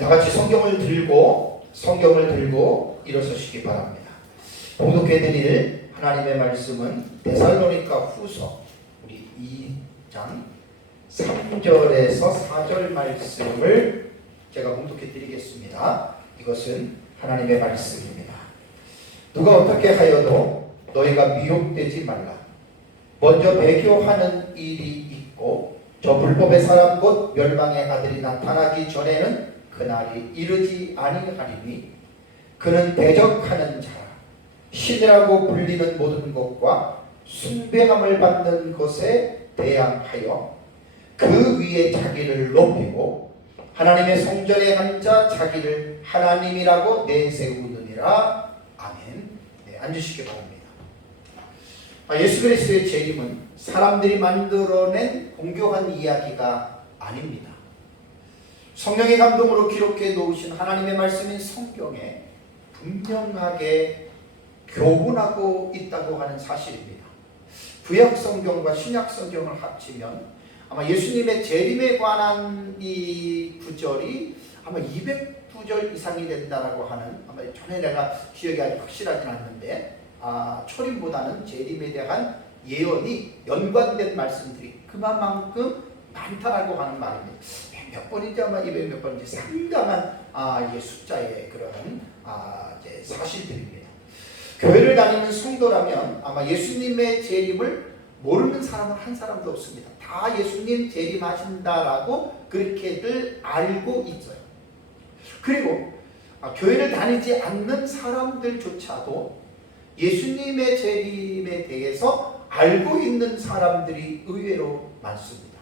다 같이 성경을 들고 일어서시기 바랍니다. 봉독해 드릴 하나님의 말씀은 데살로니가 후서 우리 2장 3절에서 4절 말씀을 제가 봉독해 드리겠습니다. 이것은 하나님의 말씀입니다. 누가 어떻게 하여도 너희가 미혹되지 말라. 먼저 배교하는 일이 있고 저 불법의 사람 곧 멸망의 아들이 나타나기 전에는 그날이 이르지 아니하리니 그는 대적하는 자라. 신이라고 불리는 모든 것과 숭배함을 받는 것에 대항하여 그 위에 자기를 높이고 하나님의 성전에 앉아 자기를 하나님이라고 내세우느니라. 아멘. 네, 앉으시기 바랍니다. 예수 그리스도의 재림은 사람들이 만들어낸 공교한 이야기가 아닙니다. 성령의 감동으로 기록해 놓으신 하나님의 말씀인 성경에 분명하게 교훈하고 있다고 하는 사실입니다. 구약 성경과 신약 성경을 합치면 아마 예수님의 재림에 관한 이 구절이 아마 200구절 이상이 된다라고 하는, 아마 전에 내가 기억이 아주 확실하진 않는데 초림보다는 재림에 대한 예언이 연관된 말씀들이 그만큼 많다라고 하는 말입니다. 몇 번인지 아마 200 몇 번인지 상당한 이게 숫자의 그런 이제 사실들입니다. 교회를 다니는 성도라면 아마 예수님의 재림을 모르는 사람은 한 사람도 없습니다. 다 예수님 재림하신다라고 그렇게들 알고 있어요. 그리고 교회를 다니지 않는 사람들조차도 예수님의 재림에 대해서 알고 있는 사람들이 의외로 많습니다.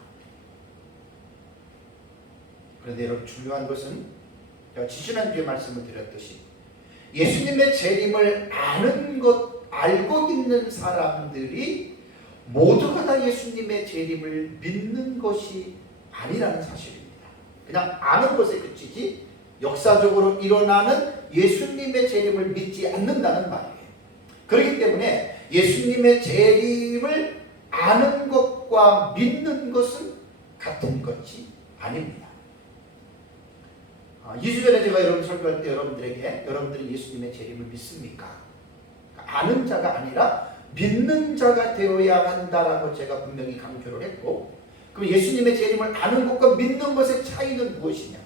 그런데 여러분, 중요한 것은 제가 지지난주에 말씀을 드렸듯이 예수님의 재림을 알고 있는 사람들이 모두가 다 예수님의 재림을 믿는 것이 아니라는 사실입니다. 그냥 아는 것에 그치지 역사적으로 일어나는 예수님의 재림을 믿지 않는다는 말이에요. 그렇기 때문에 예수님의 재림을 아는 것과 믿는 것은 같은 것이 아닙니다. 2주 전에 제가 여러분 설교할 때 여러분들이 예수님의 재림을 믿습니까? 아는 자가 아니라 믿는 자가 되어야 한다라고 제가 분명히 강조를 했고, 그럼 예수님의 재림을 아는 것과 믿는 것의 차이는 무엇이냐?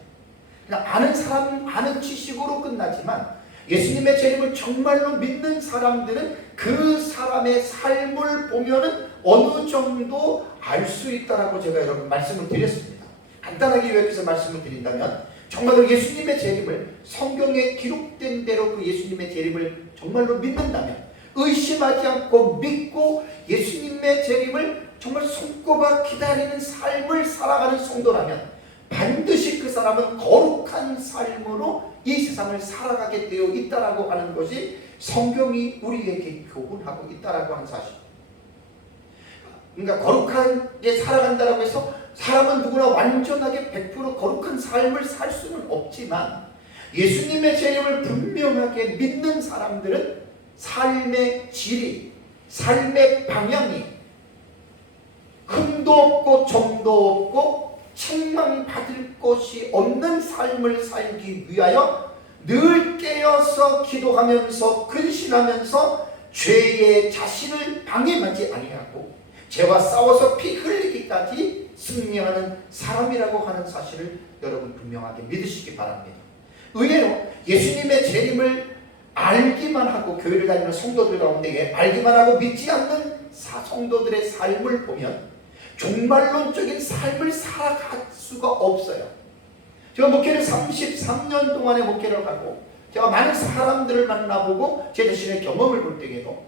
그냥 아는 사람, 아는 지식으로 끝나지만 예수님의 재림을 정말로 믿는 사람들은 그 사람의 삶을 보면은 어느 정도 알 수 있다라고 제가 여러분 말씀을 드렸습니다. 간단하게 요약해서 말씀을 드린다면, 정말로 예수님의 재림을 성경에 기록된 대로 그 예수님의 재림을 정말로 믿는다면, 의심하지 않고 믿고 예수님의 재림을 정말 손꼽아 기다리는 삶을 살아가는 성도라면 반드시 그 사람은 거룩한 삶으로 이 세상을 살아가게 되어 있다라고 하는 것이 성경이 우리에게 교훈하고 있다라고 하는 사실. 그러니까 거룩하게 살아간다라고 해서 사람은 누구나 완전하게 100% 거룩한 삶을 살 수는 없지만, 예수님의 재림을 분명하게 믿는 사람들은 삶의 질이, 삶의 방향이 흠도 없고 점도 없고 책망받을 것이 없는 삶을 살기 위하여 늘 깨어서 기도하면서 근신하면서 죄의 자신을 방임하지 아니하고 죄와 싸워서 피 흘리기까지 승리하는 사람이라고 하는 사실을 여러분 분명하게 믿으시기 바랍니다. 의외로 예수님의 재림을 알기만 하고 교회를 다니는 성도들 가운데 알기만 하고 믿지 않는 성도들의 삶을 보면 종말론적인 삶을 살아갈 수가 없어요. 제가 목회를 33년 동안의 목회를 하고 제가 많은 사람들을 만나보고 제 자신의 경험을 볼 때에도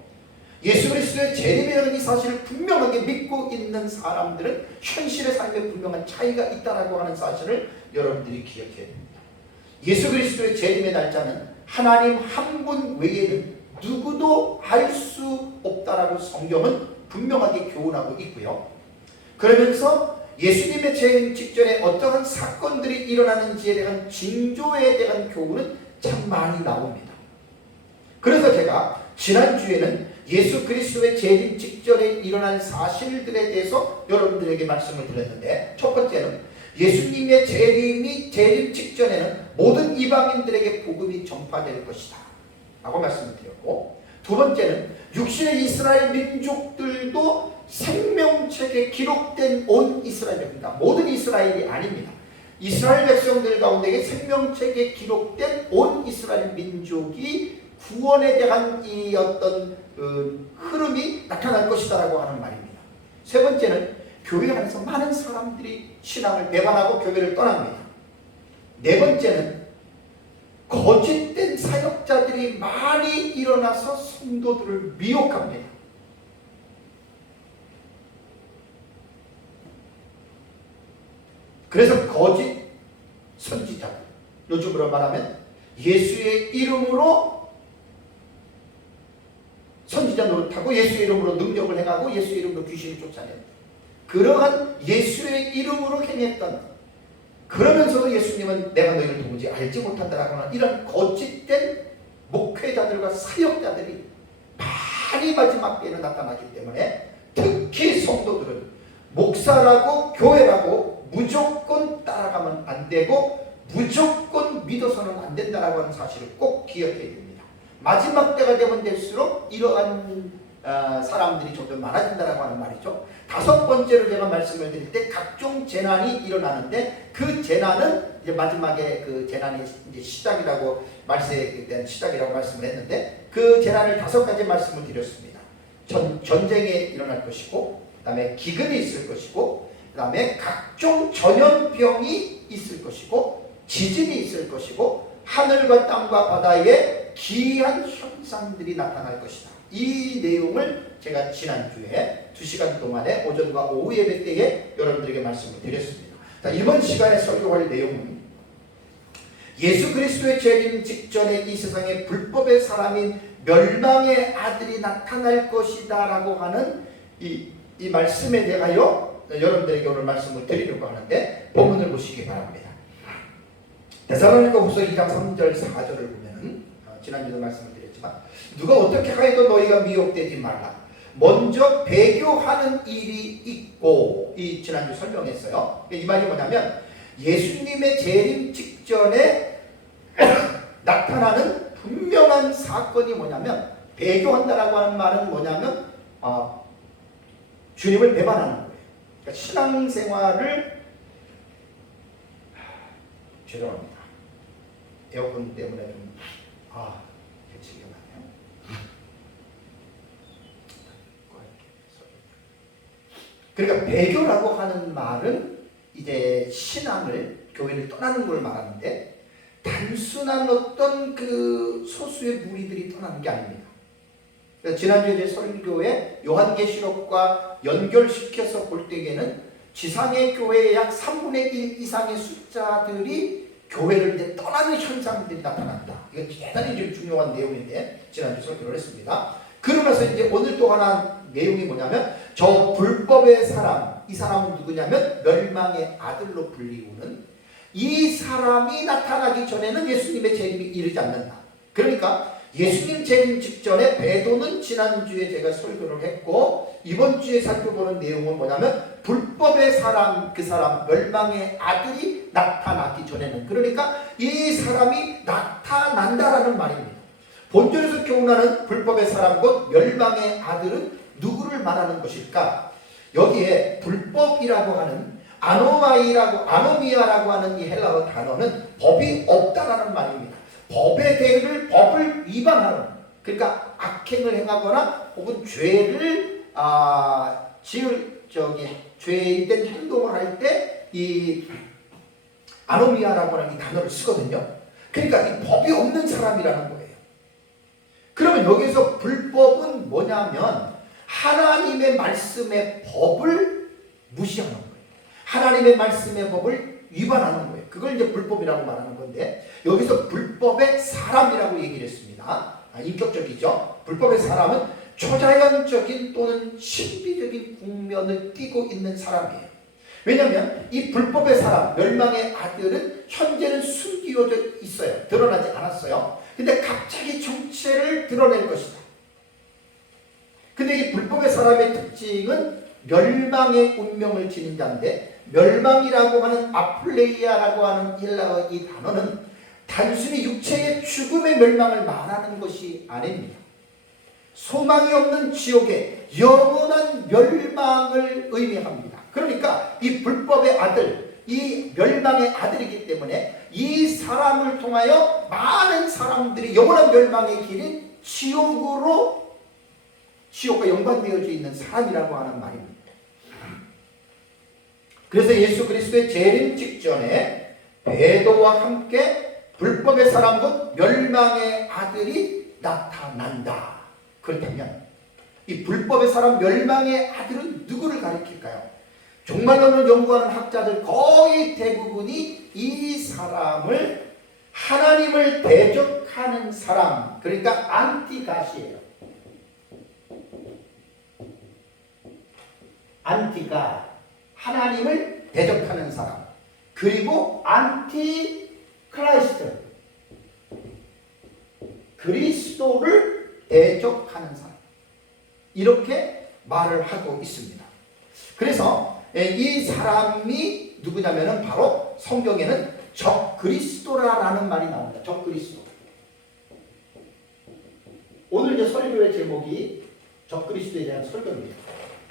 예수 그리스도의 재림에 대한 이 사실을 분명하게 믿고 있는 사람들은 현실의 삶에 분명한 차이가 있다라고 하는 사실을 여러분들이 기억해야 됩니다. 예수 그리스도의 재림의 날짜는 하나님 한 분 외에는 누구도 알 수 없다라고 성경은 분명하게 교훈하고 있고요. 그러면서 예수님의 재림 직전에 어떠한 사건들이 일어나는지에 대한 징조에 대한 교훈은 참 많이 나옵니다. 그래서 제가 지난주에는 예수 그리스도의 재림 직전에 일어난 사실들에 대해서 여러분들에게 말씀을 드렸는데, 첫 번째는 예수님의 재림 직전에는 모든 이방인들에게 복음이 전파될 것이다 라고 말씀을 드렸고, 두 번째는 육신의 이스라엘 민족들도 생명책에 기록된 온 이스라엘입니다. 모든 이스라엘이 아닙니다. 이스라엘 백성들 가운데 생명책에 기록된 온 이스라엘 민족이 구원에 대한 이 어떤 흐름이 나타날 것이다라고 하는 말입니다. 세 번째는 교회 안에서 많은 사람들이 신앙을 배반하고 교회를 떠납니다. 네 번째는 거짓된 사역자들이 많이 일어나서 성도들을 미혹합니다. 그래서 거짓 선지자들, 요즘으로 말하면 예수의 이름으로 선지자 노릇하고 예수의 이름으로 능력을 행하고 예수의 이름으로 귀신을 쫓아내는 그러한 예수의 이름으로 행했던, 그러면서도 예수님은 내가 너희를 도무지 알지 못한다라고 하는 이런 거짓된 목회자들과 사역자들이 많이 마지막 때에는 나타나기 때문에 특히 성도들은 목사라고 교회라고 무조건 따라가면 안 되고 무조건 믿어서는 안 된다라고 하는 사실을 꼭 기억해야 됩니다. 마지막 때가 되면 될수록 이러한 사람들이 점점 많아진다라고 하는 말이죠. 다섯 번째로 제가 말씀을 드릴 때 각종 재난이 일어나는데, 그 재난은 이제 마지막에 그 재난이 이제 시작이라고 말세에 대한 시작이라고 말씀을 했는데, 그 재난을 다섯 가지 말씀을 드렸습니다. 전쟁이 일어날 것이고, 그 다음에 기근이 있을 것이고, 그 다음에 각종 전염병이 있을 것이고, 지진이 있을 것이고, 하늘과 땅과 바다에 기이한 현상들이 나타날 것이다. 이 내용을 제가 지난주에 2시간 동안에 오전과 오후 예배 때에 여러분들에게 말씀을 드렸습니다. 자, 이번 시간에 설교할 내용은 예수 그리스도의 재림 직전에 이 세상에 불법의 사람인 멸망의 아들이 나타날 것이다 라고 하는 이 말씀에 대하여 여러분들에게 오늘 말씀을 드리려고 하는데, 본문을 보시기 바랍니다. 데살로니가후서 2장 3절 4절을 보면 지난주에도 말씀을 드렸지만, 누가 어떻게 하여도 너희가 미혹되지 말라. 먼저 배교하는 일이 있고, 이 지난주 설명했어요. 이 말이 뭐냐면 예수님의 재림 직전에 나타나는 분명한 사건이 뭐냐면, 배교한다라고 하는 말은 뭐냐면 주님을 배반하는 거예요. 그러니까 신앙생활을, 죄송합니다. 에어컨 때문에 좀 배치기가 많네요. 그러니까 배교라고 하는 말은 이제 신앙을, 교회를 떠나는 걸 말하는데, 단순한 어떤 그 소수의 무리들이 떠나는 게 아닙니다. 그러니까 지난주에 이제 설교에 요한계시록과 연결시켜서 볼 때에는 지상의 교회의 약 3분의 1 이상의 숫자들이 교회를 이제 떠나는 현상들이 나타난다. 이건 대단히 좀 중요한 내용인데 지난주 설교를 했습니다. 그러면서 이제 오늘 또 하나 내용이 뭐냐면, 저 불법의 사람, 이 사람은 누구냐면 멸망의 아들로 불리우는 이 사람이 나타나기 전에는 예수님의 재림이 이르지 않는다. 그러니까 예수님 재림 직전에 배도는 지난주에 제가 설교를 했고, 이번 주에 살펴보는 내용은 뭐냐면 불법의 사람, 그 사람 멸망의 아들이 나타나기 전에는, 그러니까 이 사람이 나타난다라는 말입니다. 본절에서 교훈하는 불법의 사람 곧 멸망의 아들은 누구를 말하는 것일까? 여기에 불법이라고 하는 아노미아라고 하는 이 헬라어 단어는 법이 없다라는 말입니다. 법을 위반하는, 그러니까 악행을 행하거나 혹은 죄를 죄된 행동을 할 때 이 아노미아라고 하는 이 단어를 쓰거든요. 그러니까 이 법이 없는 사람이라는 거예요. 그러면 여기서 불법은 뭐냐면 하나님의 말씀의 법을 무시하는 거예요. 하나님의 말씀의 법을 위반하는 거예요. 그걸 이제 불법이라고 말하는 건데, 여기서 불법의 사람이라고 얘기를 했습니다. 인격적이죠. 불법의 사람은 초자연적인 또는 신비적인 국면을 띠고 있는 사람이에요. 왜냐하면 이 불법의 사람, 멸망의 아들은 현재는 숨겨져 있어요. 드러나지 않았어요. 근데 갑자기 정체를 드러낼 것이다. 근데 이 불법의 사람의 특징은 멸망의 운명을 지닌 자인데, 멸망이라고 하는 아플레이아라고 하는 헬라어 이 단어는 단순히 육체의 죽음의 멸망을 말하는 것이 아닙니다. 소망이 없는 지옥의 영원한 멸망을 의미합니다. 그러니까 이 불법의 아들, 이 멸망의 아들이기 때문에 이 사람을 통하여 많은 사람들이 영원한 멸망의 길인 지옥과 연관되어져 있는 사람이라고 하는 말입니다. 그래서 예수 그리스도의 재림 직전에 베드로와 함께 불법의 사람 곧 멸망의 아들이 나타난다. 그렇다면 이 불법의 사람 멸망의 아들은 누구를 가리킬까요? 종말론을 연구하는 학자들 거의 대부분이 이 사람을 하나님을 대적하는 사람, 그러니까 안티갓이에요. 안티갓, 하나님을 대적하는 사람, 그리고 안티크라이스트, 그리스도를 대적하는 사람, 이렇게 말을 하고 있습니다. 그래서 이 사람이 누구냐면은 바로 성경에는 적그리스도라는 말이 나옵니다. 적그리스도. 오늘 이제 설교의 제목이 적그리스도에 대한 설교입니다.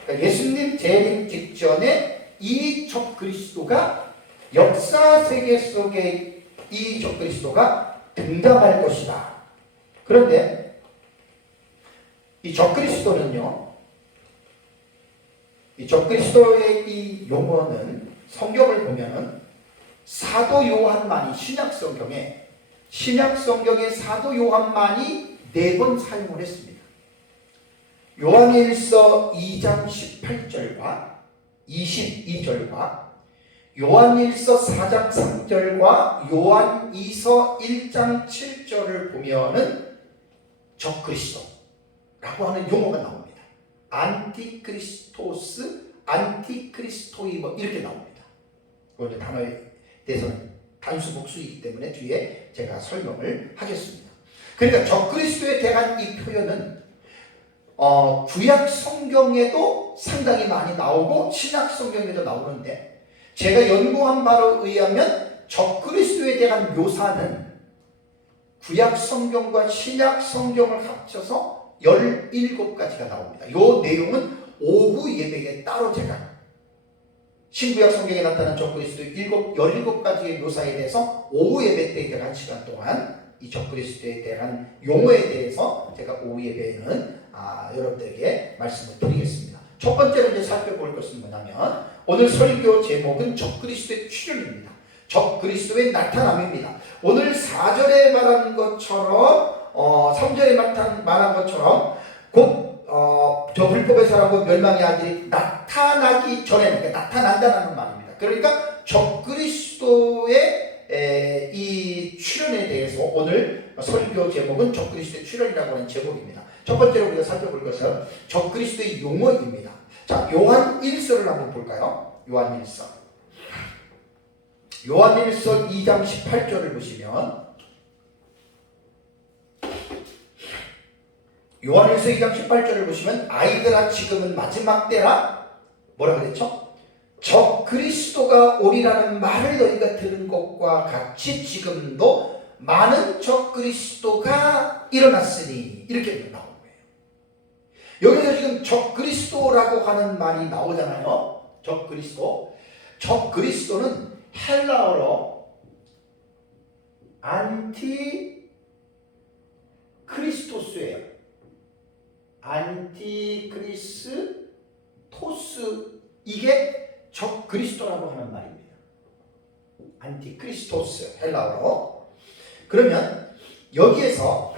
그러니까 예수님 재림 직전에 이 적그리스도가 역사 세계 속에 이 적그리스도가 등장할 것이다. 그런데 이 적그리스도는요, 이 적그리스도의 이 용어는 성경을 보면은 사도 요한만이 신약 성경에 사도 요한만이 4번 사용을 했습니다. 요한일서 2장 18절과 22절과 요한일서 4장 3절과 요한이서 1장 7절을 보면은 적그리스도라고 하는 용어가 나옵니다. 안티크리스토스, 안티크리스토이 뭐 이렇게 나옵니다. 그 단어에 대해서는 단수 복수이기 때문에 뒤에 제가 설명을 하겠습니다. 그러니까 적그리스도에 대한 이 표현은 구약 성경에도 상당히 많이 나오고 신약 성경에도 나오는데, 제가 연구한 바로 의하면 적그리스도에 대한 묘사는 구약 성경과 신약 성경을 합쳐서 17가지가 나옵니다. 이 내용은 오후 예배에 따로 제가 신구약 성경에 나타난 적그리스도의 17가지의 묘사에 대해서 오후 예배 때 제가 1시간 동안 이 적그리스도에 대한 용어에 대해서 제가 오후 예배에는 여러분들에게 말씀을 드리겠습니다. 첫 번째로 이제 살펴볼 것은 뭐냐면, 오늘 설교 제목은 적그리스도의 출현입니다. 적그리스도의 나타남입니다. 오늘 4절에 말한 것처럼 3절에 말한 것처럼 곧 저 불법의 사람과 멸망의 아들이 나타나기 전에는, 그러니까 나타난다는 말입니다. 그러니까 적그리스도의 이 출현에 대해서 오늘 설교 제목은 적그리스도의 출현이라고 하는 제목입니다. 첫 번째로 우리가 살펴볼 것은 적그리스도의 용어입니다. 자, 요한 1서를 한번 볼까요? 요한 1서 2장 18절을 보시면, 요한일서 2장 18절을 보시면, 아이들아 지금은 마지막 때라, 뭐라 그랬죠? 적그리스도가 오리라는 말을 너희가 들은 것과 같이 지금도 많은 적그리스도가 일어났으니, 이렇게 나온 거예요. 여기서 지금 적그리스도라고 하는 말이 나오잖아요. 적그리스도는 헬라어로 안티크리스토스예요. 안티크리스토스, 이게 적그리스도라고 하는 말입니다. 안티크리스토스, 헬라어로. 그러면 여기에서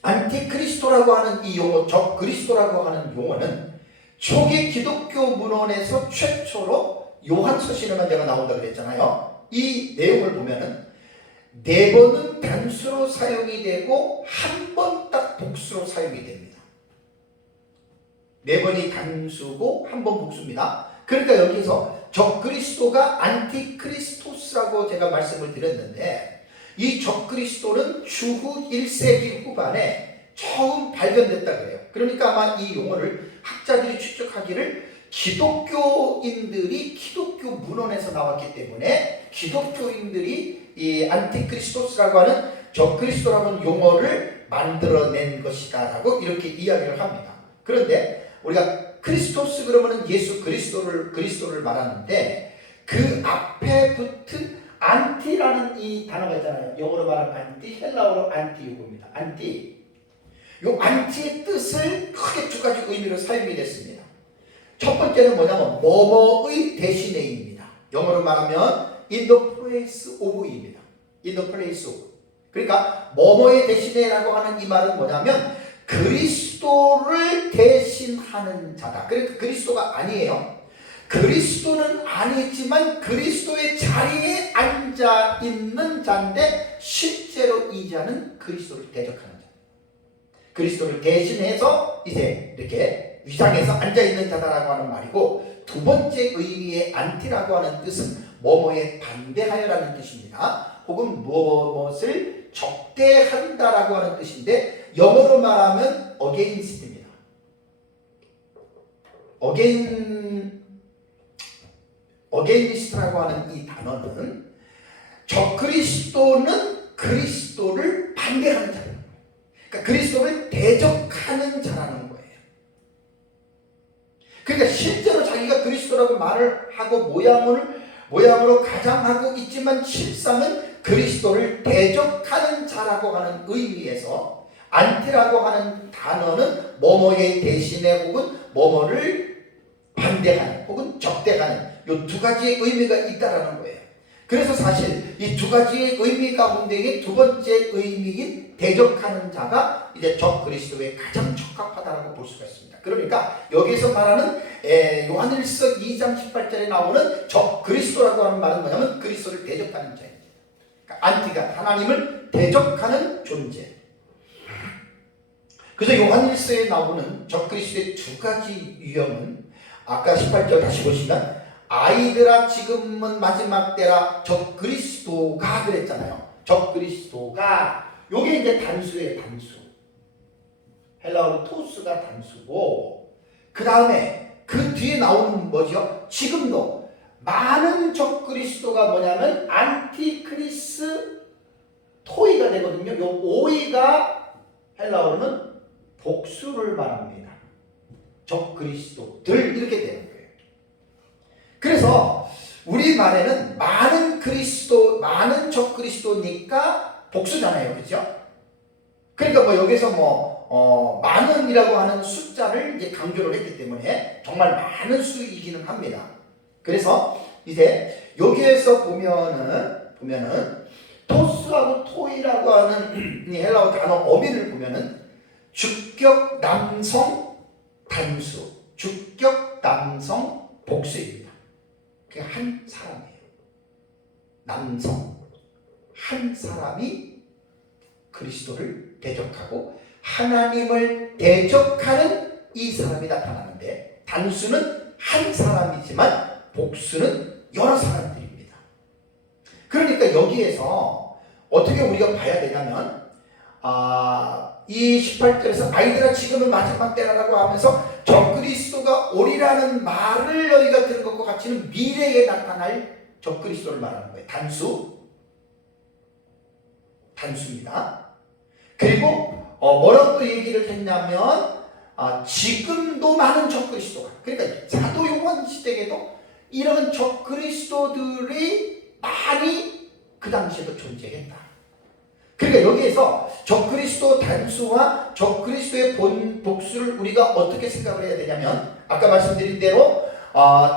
안티크리스토라고 하는 이 용어, 적그리스도라고 하는 용어는 초기 기독교 문헌에서 최초로 요한서신에만 제가 나온다고 그랬잖아요. 이 내용을 보면은 4번은 단수로 사용이 되고 한 번 딱 복수로 사용이 됩니다. 4번이 단수고 한 번 복수입니다. 그러니까 여기서 적그리스도가 안티크리스토스라고 제가 말씀을 드렸는데, 이 적그리스도는 주후 1세기 후반에 처음 발견됐다 그래요. 그러니까 아마 이 용어를 학자들이 추측하기를 기독교인들이 기독교 문헌에서 나왔기 때문에 기독교인들이 이 안티크리스토스라고 하는 적그리스도라는 용어를 만들어낸 것이다 라고 이렇게 이야기를 합니다. 그런데 우리가 크리스토스 그러면은 예수 그리스도를 말하는데 그 앞에 붙은 안티라는 이 단어가 있잖아요. 영어로 말하면 안티, 헬라어로 안티요고입니다. 안티. 요 안티의 뜻을 크게 두 가지 의미로 사용이 됐습니다. 첫 번째는 뭐냐면 뭐뭐의 대신에입니다. 영어로 말하면 in the place of입니다. in the place of. 그러니까 뭐뭐의 대신에라고 하는 이 말은 뭐냐면 그리스도를 대신하는 자다. 그러니까 그리스도가 아니에요. 그리스도는 아니지만 그리스도의 자리에 앉아 있는 자인데 실제로 이 자는 그리스도를 대적하는 자. 그리스도를 대신해서 이제 이렇게 위상에서 앉아 있는 자다라고 하는 말이고, 두 번째 의미의 안티라고 하는 뜻은 뭐뭐에 반대하여라는 뜻입니다. 혹은 무엇을 적대한다라고 하는 뜻인데 영어로 말하면 against입니다. against라고 하는 이 단어는 적그리스도는 그리스도를 반대하는 자, 그러니까 그리스도를 대적하는 자라는 거예요. 그러니까 실제로 자기가 그리스도라고 말을 하고 모양으로 가장하고 있지만 실상은 그리스도를 대적하는 자라고 하는 의미에서 안티라고 하는 단어는 뭐뭐의 대신에 혹은 뭐뭐를 반대하는 혹은 적대하는 이 두 가지의 의미가 있다라는 거예요. 그래서 사실 이 두 가지의 의미 가운데의 두 번째 의미인 대적하는 자가 이제 적그리스도에 가장 적합하다라고 볼 수가 있습니다. 그러니까 여기서 말하는 요한일서 2장 18절에 나오는 적그리스도라고 하는 말은 뭐냐면 그리스도를 대적하는 자입니다. 그러니까 안티가 하나님을 대적하는 존재. 그래서 요한일서에 나오는 적그리스도의 두 가지 유형은 아까 18절 다시 보시면 아이들아 지금은 마지막 때라 적그리스도가 그랬잖아요. 적그리스도가 요게 이제 단수예요. 단수. 헬라어로 토스가 단수고 그 다음에 그 뒤에 나오는 뭐죠? 지금도 많은 적그리스도가 뭐냐면 안티크리스 토이가 되거든요. 요 오이가 헬라어로는 복수를 말합니다. 적그리스도들 이렇게 되는 거예요. 그래서 우리말에는 많은 적그리스도니까 복수잖아요. 그렇죠? 그러니까 뭐 여기서 많은이라고 하는 숫자를 이제 강조를 했기 때문에 정말 많은 수이기는 합니다. 그래서 이제 여기에서 보면은 토스하고 토이라고 하는 이 헬라어 단어 어미를 보면은 주격 남성 단수, 주격 남성 복수입니다. 그게 한 사람이에요. 남성 한 사람이 그리스도를 대적하고 하나님을 대적하는 이 사람이 나타나는데 단수는 한 사람이지만 복수는 여러 사람들입니다. 그러니까 여기에서 어떻게 우리가 봐야 되냐면 이 18절에서 아이들아 지금은 마지막 때라고 하면서 적그리스도가 오리라는 말을 너희가 들은 것과 같이는 미래에 나타날 적그리스도를 말하는 거예요. 단수입니다. 그리고 뭐라고 또 얘기를 했냐면 지금도 많은 적그리스도가, 그러니까 사도 요한 시대에도 이런 적그리스도들이 많이 그 당시에도 존재했다. 그러니까 여기에서 적그리스도 단수와 적그리스도의 복수를 우리가 어떻게 생각을 해야 되냐면 아까 말씀드린 대로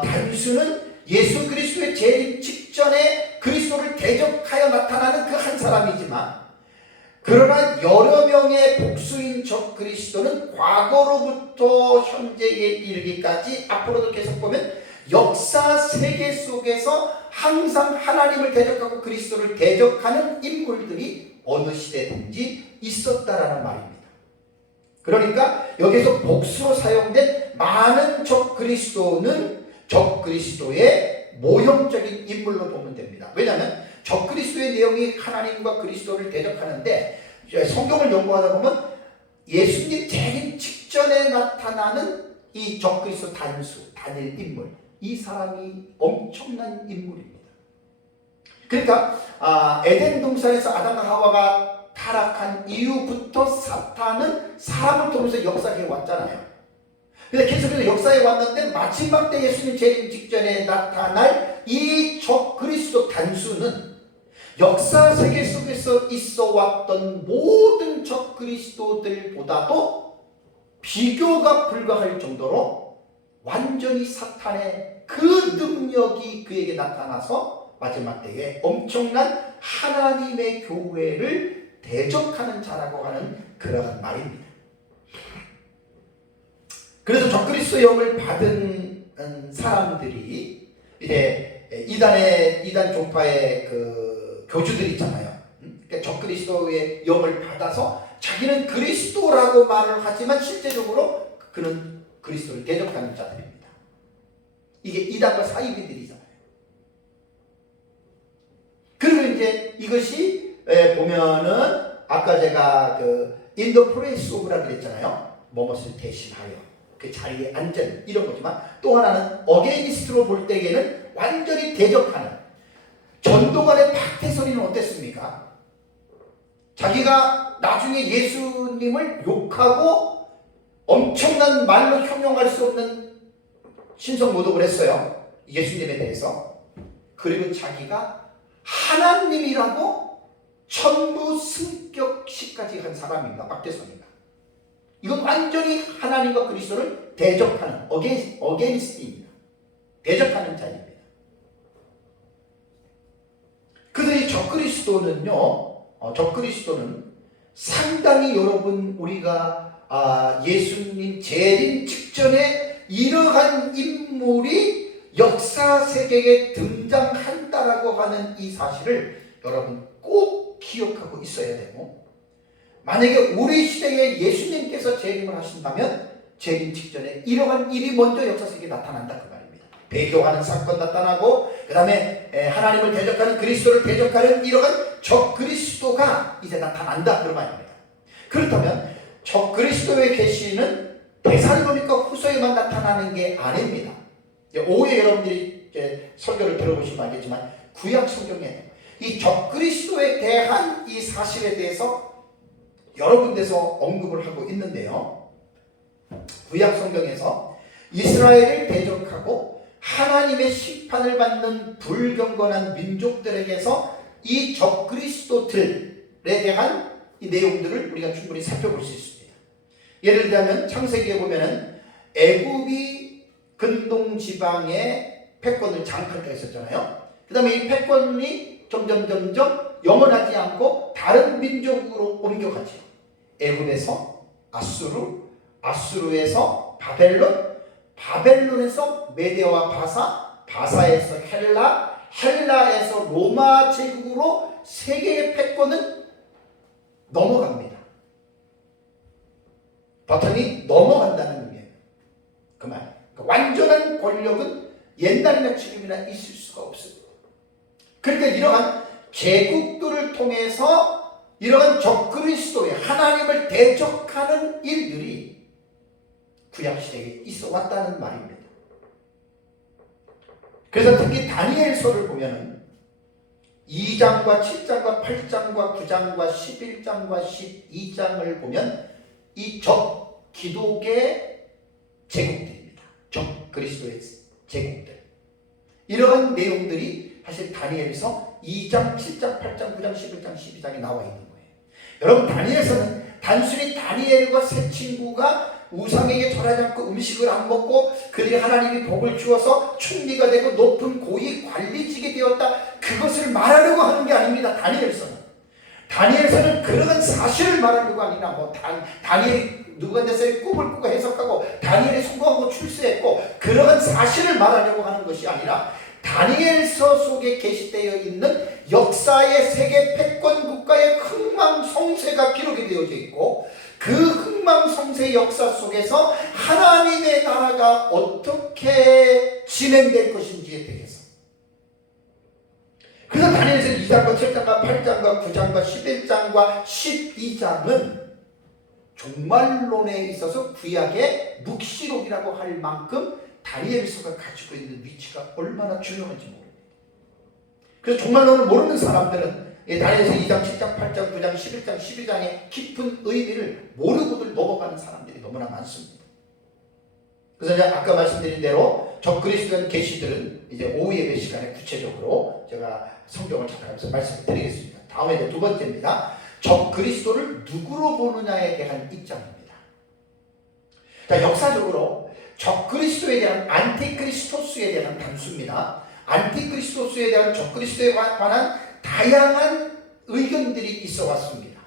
단수는 예수 그리스도의 재림 직전에 그리스도를 대적하여 나타나는 그 한 사람이지만, 그러나 여러 명의 복수인 적그리스도는 과거로부터 현재에 이르기까지 앞으로도 계속 보면 역사 세계 속에서 항상 하나님을 대적하고 그리스도를 대적하는 인물들이 어느 시대든지 있었다라는 말입니다. 그러니까 여기서 복수로 사용된 많은 적그리스도는 적그리스도의 모형적인 인물로 보면 됩니다. 왜냐하면 적그리스도의 내용이 하나님과 그리스도를 대적하는데 성경을 연구하다 보면 예수님 재림 직전에 나타나는 이 적그리스도 단수, 단일 인물, 이 사람이 엄청난 인물입니다. 그러니까 에덴 동산에서 아담과 하와가 타락한 이후부터 사탄은 사람을 통해서 역사해 왔잖아요. 근데 계속해서 역사에 왔는데 마지막 때 예수님 재림 직전에 나타날 이 적그리스도 단수는 역사 세계 속에서 있어 왔던 모든 적그리스도들보다도 비교가 불가할 정도로 완전히 사탄의 그 능력이 그에게 나타나서 마지막 때에 엄청난 하나님의 교회를 대적하는 자라고 하는 그러한 말입니다. 그래서 적그리스도 영을 받은 사람들이 이제 이단 종파의 그 교주들 있잖아요. 그러니까 적그리스도의 영을 받아서 자기는 그리스도라고 말을 하지만 실제적으로 그는 그리스도를 대적하는 자들입니다. 이게 이단과 사이비들이잖아요. 그리고 이제 이것이 보면은 아까 제가 그 인더 프레이스 오브라 그랬잖아요. 무엇을 대신하여 그 자리에 앉은 이런 거지만 또 하나는 어게니스트로 볼 때에는 완전히 대적하는 전도관의 박태선이는 어땠습니까? 자기가 나중에 예수님을 욕하고 엄청난 말로 형용할 수 없는 신성모독을 했어요. 예수님에 대해서. 그리고 자기가 하나님이라고 천부승격시까지 한 사람입니다. 박태선이가. 이건 완전히 하나님과 그리스도를 대적하는 어게니스트입니다. 대적하는 자입니다. 그래서 이 적그리스도는 상당히 여러분 우리가 예수님 재림 직전에 이러한 인물이 역사 세계에 등장한다라고 하는 이 사실을 여러분 꼭 기억하고 있어야 되고, 만약에 우리 시대에 예수님께서 재림을 하신다면 재림 직전에 이러한 일이 먼저 역사 세계에 나타난다 그 말입니다. 배교하는 사건 나타나고 그 다음에 하나님을 대적하는 그리스도를 대적하는 이러한 적그리스도가 이제 나타난다 그 말입니다. 그렇다면 적그리스도의 계시는 데살로니가 후서에만 나타나는 게 아닙니다. 오후에 여러분들이 이제 설교를 들어보시면 알겠지만 구약 성경에 이 적그리스도에 대한 이 사실에 대해서 여러 군데서 언급을 하고 있는데요. 구약 성경에서 이스라엘을 대적하고 하나님의 심판을 받는 불경건한 민족들에게서 이 적그리스도들에 대한 이 내용들을 우리가 충분히 살펴볼 수 있습니다. 예를 들자면 창세기에 보면은 애굽이 근동 지방에 패권을 장악할 때가 있었잖아요. 그 다음에 이 패권이 점점 영원하지 않고 다른 민족으로 옮겨가죠. 애굽에서 아수르, 아수르에서 바벨론, 바벨론에서 메데와 바사, 바사에서 헬라, 헬라에서 로마 제국으로 세계의 패권은 넘어갑니다. 버튼이 넘어간다는 의미예요. 그 말. 완전한 권력은 옛날이나 지금이나 있을 수가 없습니다. 그러니까 이러한 제국들을 통해서 이러한 적그리스도의 하나님을 대적하는 일들이 구약시대에 있어 왔다는 말입니다. 그래서 특히 다니엘서를 보면은 2장과 7장과 8장과 9장과 11장과 12장을 보면 이 적기독의 제국들입니다. 적그리스도의 제국들. 이러한 내용들이 사실 다니엘서 2장, 7장, 8장, 9장, 11장, 12장에 나와 있는 거예요. 여러분 다니엘서는 단순히 다니엘과 세 친구가 우상에게 절하지 않고 음식을 안 먹고 그들이 하나님이 복을 주어서 충리가 되고 높은 고위 관리직이 되었다, 그것을 말하려고 하는 게 아닙니다. 다니엘서는 그러한 사실을 말하려고 아니라 다니엘이 느부갓네살의 꿈을 꾸고 해석하고 다니엘이 성공하고 출세했고 그러한 사실을 말하려고 하는 것이 아니라 다니엘서 속에 게시되어 있는 역사의 세계 패권 국가의 흥망성쇠가 기록이 되어져 있고 그 흥망성쇠 역사 속에서 하나님의 나라가 어떻게 진행될 것인지에 대해서, 그래서 다니엘서 2장과 7장과 8장과 9장과 11장과 12장은 종말론에 있어서 구약의 묵시록이라고 할 만큼 다니엘서가 가지고 있는 위치가 얼마나 중요한지 모릅니다. 그래서 종말론을 모르는 사람들은 다니엘서 2장, 7장, 8장, 9장, 11장, 12장의 깊은 의미를 모르고들 넘어가는 사람들이 너무나 많습니다. 그래서 제가 아까 말씀드린 대로 적그리스도인 계시들은 이제 오후 예배 시간에 구체적으로 제가 성경을 찾아가면서 말씀을 드리겠습니다. 다음에 이제 두 번째입니다. 적그리스도를 누구로 보느냐에 대한 입장입니다. 자, 역사적으로 적그리스도에 대한 안티크리스토스에 대한 단수입니다. 안티크리스토스에 대한 적그리스도에 관한 다양한 의견들이 있어 왔습니다.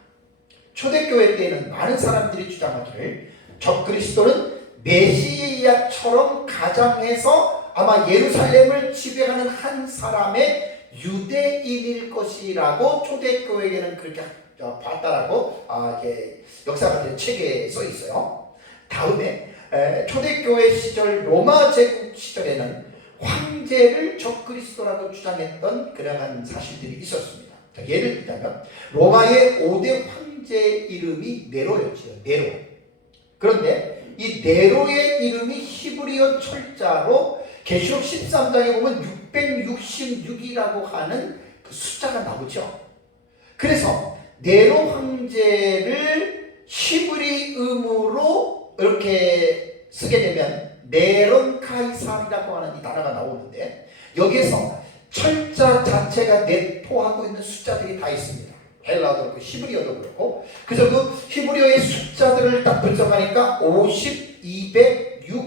초대교회 때에는 많은 사람들이 주장하기를 적그리스도는 메시아처럼 가장해서 아마 예루살렘을 지배하는 한 사람의 유대인일 것이라고 초대교회에는 그렇게 봤다라고 이렇게 역사가들의 책에 써 있어요. 다음에 초대교회 시절 로마 제국 시절에는 황제를 적그리스도라고 주장했던 그러한 사실들이 있었습니다. 자, 예를 들자면 로마의 5대 황제 이름이 네로였지요. 네로. 그런데 이 네로의 이름이 히브리어 철자로 계시록 13장에 보면 666이라고 하는 그 숫자가 나오죠. 그래서 네로 황제를 히브리음으로 이렇게 쓰게 되면 네론 카이사르라고 하는 이 단어가 나오는데 여기에서 철자 자체가 내포하고 있는 숫자들이 다 있습니다. 헬라어도 그렇고 히브리어도 그렇고. 그래서 그 히브리어의 숫자들을 딱 분석하니까 50, 200, 6,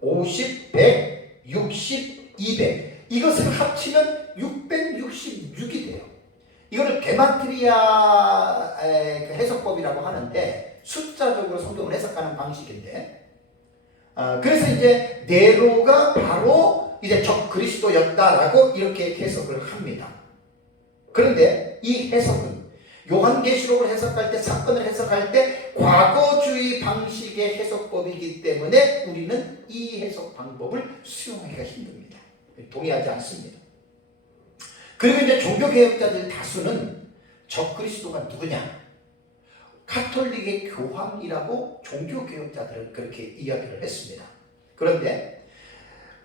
50, 100, 60, 200 이것을 합치면 666이 돼요. 이거를 게마트리아 해석법이라고 하는데 숫자적으로 성경을 해석하는 방식인데 그래서 이제 네로가 바로 이제 적그리스도였다라고 이렇게 해석을 합니다. 그런데 이 해석은 요한계시록을 해석할 때, 사건을 해석할 때 과거주의 방식의 해석법이기 때문에 우리는 이 해석 방법을 수용하기가 힘듭니다. 동의하지 않습니다. 그리고 이제 종교개혁자들 다수는 적그리스도가 누구냐? 가톨릭의 교황이라고 종교개혁자들은 그렇게 이야기를 했습니다. 그런데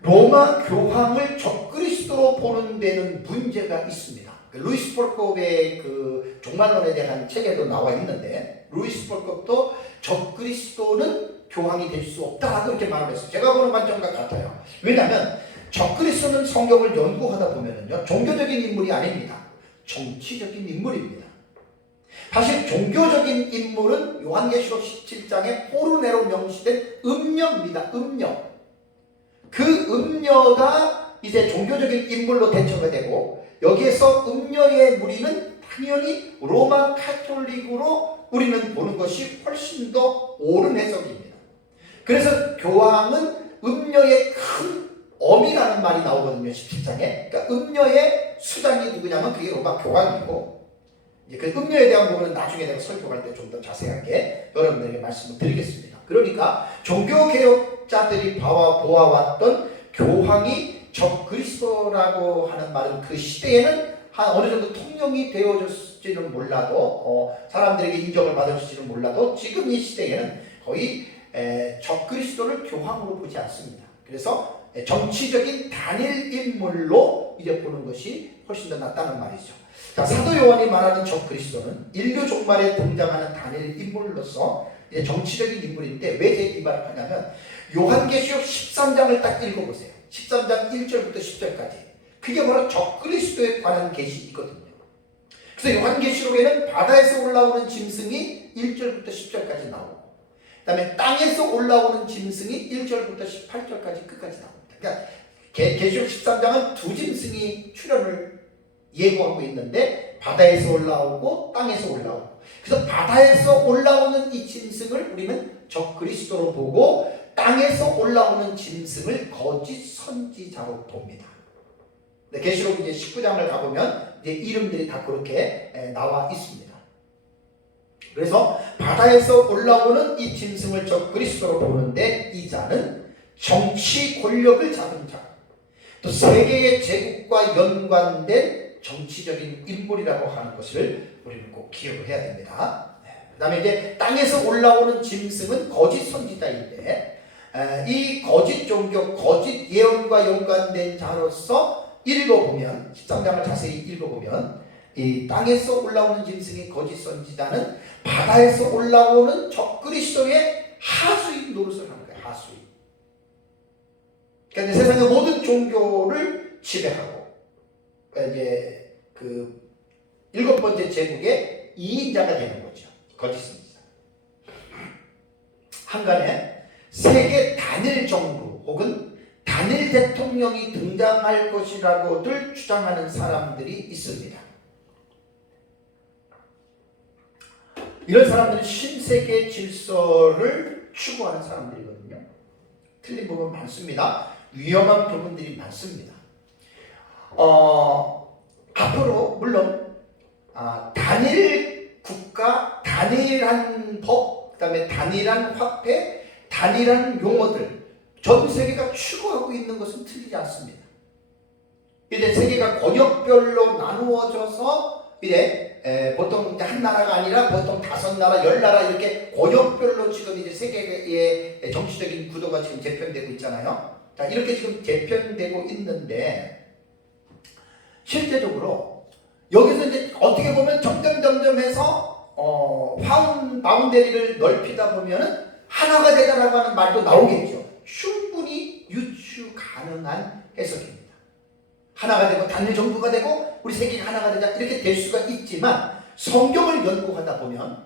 로마 교황을 적그리스도로 보는 데는 문제가 있습니다. 루이스 폴컵의 그 종말론에 대한 책에도 나와 있는데 루이스 폴컵도 적그리스도는 교황이 될 수 없다라고 이렇게 말을 했어요. 제가 보는 관점과 같아요. 왜냐하면 적그리스도는 성경을 연구하다 보면은요 종교적인 인물이 아닙니다. 정치적인 인물입니다. 사실 종교적인 인물은 요한계시록 17장에 포르네로 명시된 음녀입니다. 음녀. 그 음녀가 이제 종교적인 인물로 대처가 되고 여기에서 음녀의 무리는 당연히 로마 카톨릭으로 우리는 보는 것이 훨씬 더 옳은 해석입니다. 그래서 교황은 음녀의 큰 어미라는 말이 나오거든요. 17장에. 그러니까 음녀의 수장이 누구냐면 그게 로마 교황이고 그 음녀에 대한 부분은 나중에 내가 설교할 때 좀 더 자세하게 여러분들에게 말씀을 드리겠습니다. 그러니까 종교개혁자들이 보아왔던 교황이 적그리스도라고 하는 말은 그 시대에는 어느 정도 통용이 되어졌을지는 몰라도 사람들에게 인정을 받을지는 몰라도 지금 이 시대에는 거의 적그리스도를 교황으로 보지 않습니다. 그래서 정치적인 단일 인물로 이제 보는 것이 훨씬 더 낫다는 말이죠. 자, 사도 요한이 말하는 적그리스도는 인류 종말에 등장하는 단일 인물로서 이제 정치적인 인물인데 왜 제 이 말을 하냐면 요한계시록 13장을 딱 읽어보세요. 13장 1절부터 10절까지. 그게 바로 적그리스도에 관한 계시이거든요. 그래서 요한계시록에는 바다에서 올라오는 짐승이 1절부터 10절까지 나오고 그 다음에 땅에서 올라오는 짐승이 1절부터 18절까지 끝까지 나옵니다. 그러니까 계시록 13장은 두 짐승이 출현을 예고하고 있는데 바다에서 올라오고 땅에서 올라오고 그래서 바다에서 올라오는 이 짐승을 우리는 적그리스도로 보고 땅에서 올라오는 짐승을 거짓 선지자로 봅니다. 계시록 이제 19장을 가보면 이제 이름들이 다 그렇게 나와 있습니다. 그래서 바다에서 올라오는 이 짐승을 적그리스도로 보는데 이 자는 정치 권력을 잡은 자, 또 세계의 제국과 연관된 정치적인 인물이라고 하는 것을 우리는 꼭 기억을 해야 됩니다. 그 다음에 이제 땅에서 올라오는 짐승은 거짓 선지자인데, 이 거짓 종교, 거짓 예언과 연관된 자로서 읽어보면, 13장을 자세히 읽어보면, 이 땅에서 올라오는 짐승의 거짓 선지자는 바다에서 올라오는 적그리스도의 하수인 노릇을 하는 거예요. 하수인. 그러니까 세상의 모든 종교를 지배하고, 이제 그 7번째 제국의 2인자가 되는 거죠. 거짓 선지자. 한간에 세계 단일 정부 혹은 단일 대통령이 등장할 것이라고들 주장하는 사람들이 있습니다. 이런 사람들은 신세계 질서를 추구하는 사람들이거든요. 틀린 부분 많습니다. 위험한 부분들이 많습니다. 앞으로 물론 단일 국가, 단일한 법, 그 다음에 단일한 화폐, 단일한 용어들, 전 세계가 추구하고 있는 것은 틀리지 않습니다. 이제 세계가 권역별로 나누어져서 이제 보통 한 나라가 아니라 보통 5나라, 10나라 이렇게 권역별로 지금 이제 세계의 정치적인 구도가 지금 재편되고 있잖아요. 자, 이렇게 지금 재편되고 있는데 실제적으로 여기서 이제 어떻게 보면 점점 해서 바운데리를 넓히다 보면은 하나가 되다라고 하는 말도 나오겠죠. 충분히 유추 가능한 해석입니다. 하나가 되고 단일 정부가 되고 우리 세계가 하나가 되자 이렇게 될 수가 있지만 성경을 연구하다 보면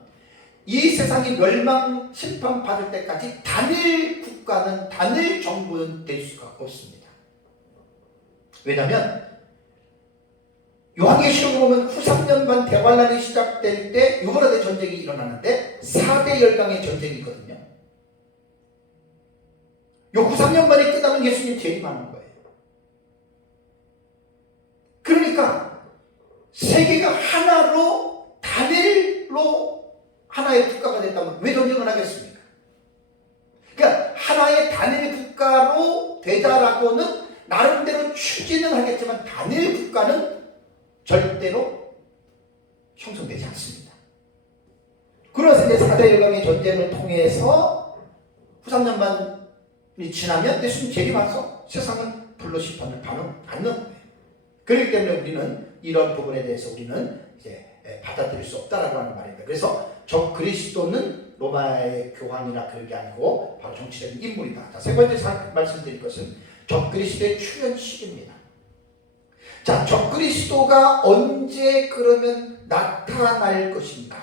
이 세상이 멸망 심판 받을 때까지 단일 국가는 단일 정부는 될 수가 없습니다. 왜냐하면 요한계시록을 보면 후 3년간 대환란이 시작될 때 유브라데 전쟁이 일어나는데 4대 열강의 전쟁이거든요. 요 후 3년간이 끝나면 예수님 재림하는 거예요. 그러니까 세계가 하나로 단일로 하나의 국가가 됐다면 왜 전쟁을 하겠습니까? 그러니까 하나의 단일 국가로 되자라고는 나름대로 추진은 하겠지만 단일 국가는 절대로 형성되지 않습니다. 그래서 이제 4대 열강의 전쟁을 통해서 후 3년만이 지나면 예수님 재림와서 세상은 불로 심판을 받는 거예요. 그렇기 때문에 우리는 이런 부분에 대해서 우리는 이제 받아들일 수 없다라고 하는 말입니다. 그래서 적 그리스도는 로마의 교황이나 그런 게 아니고 바로 정치적인 인물이다. 자, 세 번째 말씀드릴 것은 적 그리스도의 출현 시기입니다. 자, 적 그리스도가 언제 그러면 나타날 것인가?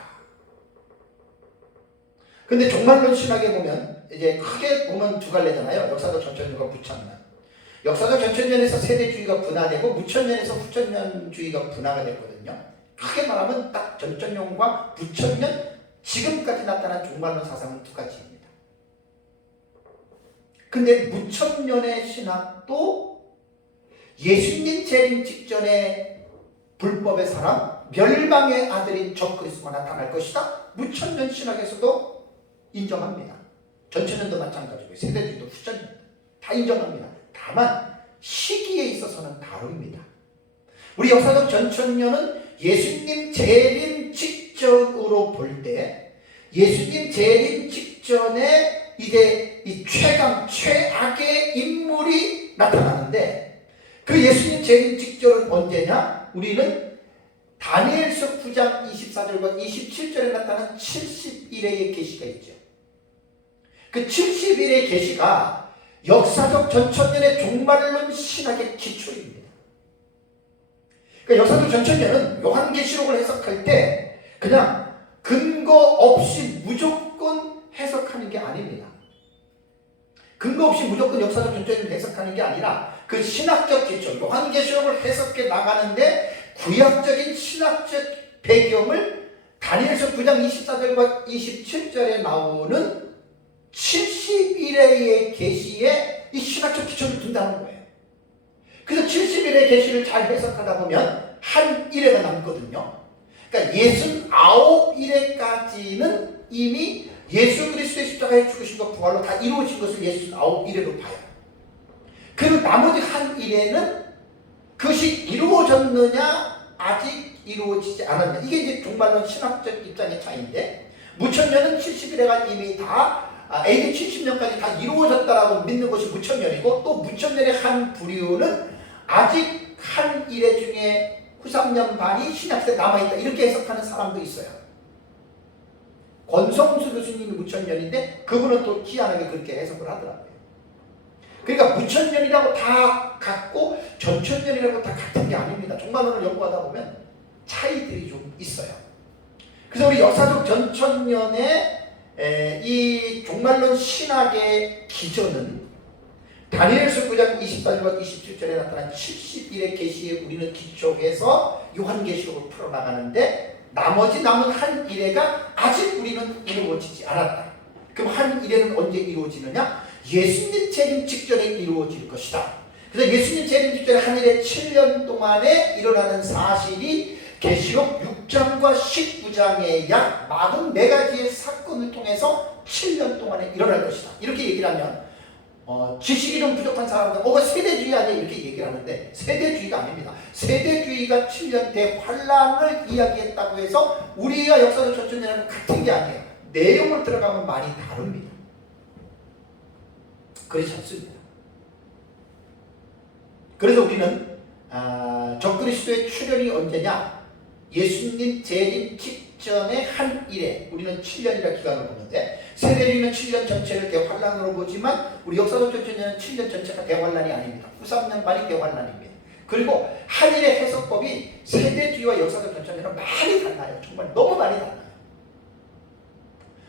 근데 종말론 신학에 보면 이제 크게 보면 두 갈래잖아요. 역사적 전천년과 부천년. 역사적 전천년에서 세대주의가 분화되고 무천년에서 후천년주의가 분화가 됐거든요. 크게 말하면 딱 전천년과 부천년 지금까지 나타난 종말론 사상은 두 가지입니다. 근데 무천년의 신학도 예수님 재림 직전에 불법의 사람, 멸망의 아들인 적그리스도가 나타날 것이다. 무천년 신학에서도 인정합니다. 전천년도 마찬가지고 세대주의도 후천년도 다 인정합니다. 다만 시기에 있어서는 다릅니다. 우리 역사적 전천년은 예수님 재림 직전으로 볼 때 예수님 재림 직전에 이제 이 최악의 인물이 나타나는데 그 예수님 재림 직전은 언제냐? 우리는 다니엘서 9장 24절과 27절에 나타난 70일의 계시가 있죠. 그 70일의 계시가 역사적 전천년의 종말론 신학의 기초입니다. 그러니까 역사적 전천년은 요한계시록을 해석할 때 그냥 근거 없이 무조건 해석하는 게 아닙니다. 근거 없이 무조건 역사적 전천년을 해석하는 게 아니라 그 신학적 기초, 요한계시록을 해석해 나가는데 구약적인 신학적 배경을 다니엘서 9장 24절과 27절에 나오는 70일의 계시에 이 신학적 기초를 둔다는 거예요. 그래서 70일의 계시를 잘 해석하다 보면 한 일회가 남거든요. 그러니까 69일에까지는 이미 예수 그리스도의 십자가에 죽으신 것 부활로 다 이루어진 것을 69일회로 봐요. 그리고 나머지 한 일회는 그것이 이루어졌느냐 아직 이루어지지 않았냐, 이게 이제 종말론 신학적 입장의 차이인데 무천년은 70일에가 이미 다 AD 70년까지 다 이루어졌다라고 믿는 것이 무천년이고, 또 무천년의 한 부류는 아직 한 일회 중에 후삼년 반이 신약시대에 남아있다, 이렇게 해석하는 사람도 있어요. 권성수 교수님이 무천년인데 그분은 또 희한하게 그렇게 해석을 하더라고요. 그러니까 무천년이라고 다 같고 전천년이라고 다 같은 게 아닙니다. 종말론을 연구하다 보면 차이들이 좀 있어요. 그래서 우리 역사적 전천년의 이 종말론 신학의 기전은 다니엘서 9장 24절과 27절에 나타난 70일의 계시에 우리는 기초해서 요한계시록을 풀어나가는데, 나머지 남은 한 일회가 아직 우리는 이루어지지 않았다. 그럼 한 일회는 언제 이루어지느냐? 예수님 재림 직전에 이루어질 것이다. 그래서 예수님 재림 직전에 한 일회 7년 동안에 일어나는 사실이 계시록 6장과 19장의 약 44가지의 사건을 통해서 7년 동안에 일어날 것이다. 이렇게 얘기를 하면 지식이 좀 부족한 사람들, 세대주의 아니야, 이렇게 얘기를 하는데 세대주의가 아닙니다. 세대주의가 7년 대환란을 이야기했다고 해서 우리가 역사적 전천년하고 같은 게 아니에요. 내용을 들어가면 많이 다릅니다. 그렇지 않습니다. 그래서 우리는 적그리스도의 출현이 언제냐? 예수님 재림 직전의 한 일에 우리는 7년이라 기간을 보는데, 세대주의는 7년 전체를 대환란으로 보지만 우리 역사적 전천년은 7년 전체가 대환란이 아닙니다. 후삼년 반이 대환란입니다. 그리고 한일의 해석법이 세대주의와 역사적 전천년은 많이 달라요. 정말 너무 많이 달라요.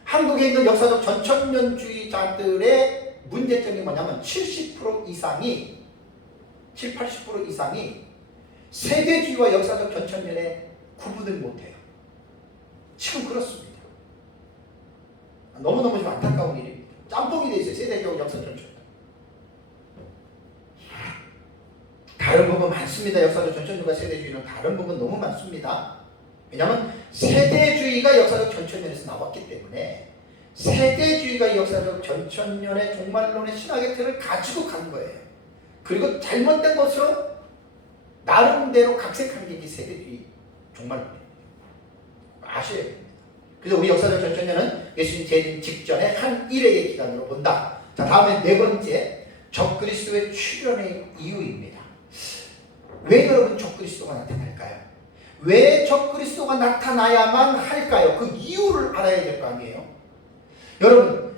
한국에 있는 역사적 전천년주의자들의 문제점이 뭐냐면 70% 이상이 70-80% 이상이 세대주의와 역사적 전천년에 구분을 못해요. 지금 그렇습니다. 너무너무 좀 안타까운 일입니다. 짬뽕이 돼 있어요. 세대주의와 역사적 전천년. 다른 부분 많습니다. 역사적 전천년과 세대주의는 다른 부분 너무 많습니다. 왜냐하면 세대주의가 역사적 전천년에서 나왔기 때문에 세대주의가 역사적 전천년의 종말론의 신학의 틀을 가지고 간 거예요. 그리고 잘못된 것으로 나름대로 각색한 게 이 세대주의 종말론이에요. 아셔야 됩니다. 그래서 우리 역사적 전천년은 예수님 재림 직전의 한 일회의 기간으로 본다. 자, 다음에 네 번째, 적그리스도의 출현의 이유입니다. 왜 여러분 적그리스도가 나타날까요? 왜 적그리스도가 나타나야만 할까요? 그 이유를 알아야 될 거 아니에요? 여러분,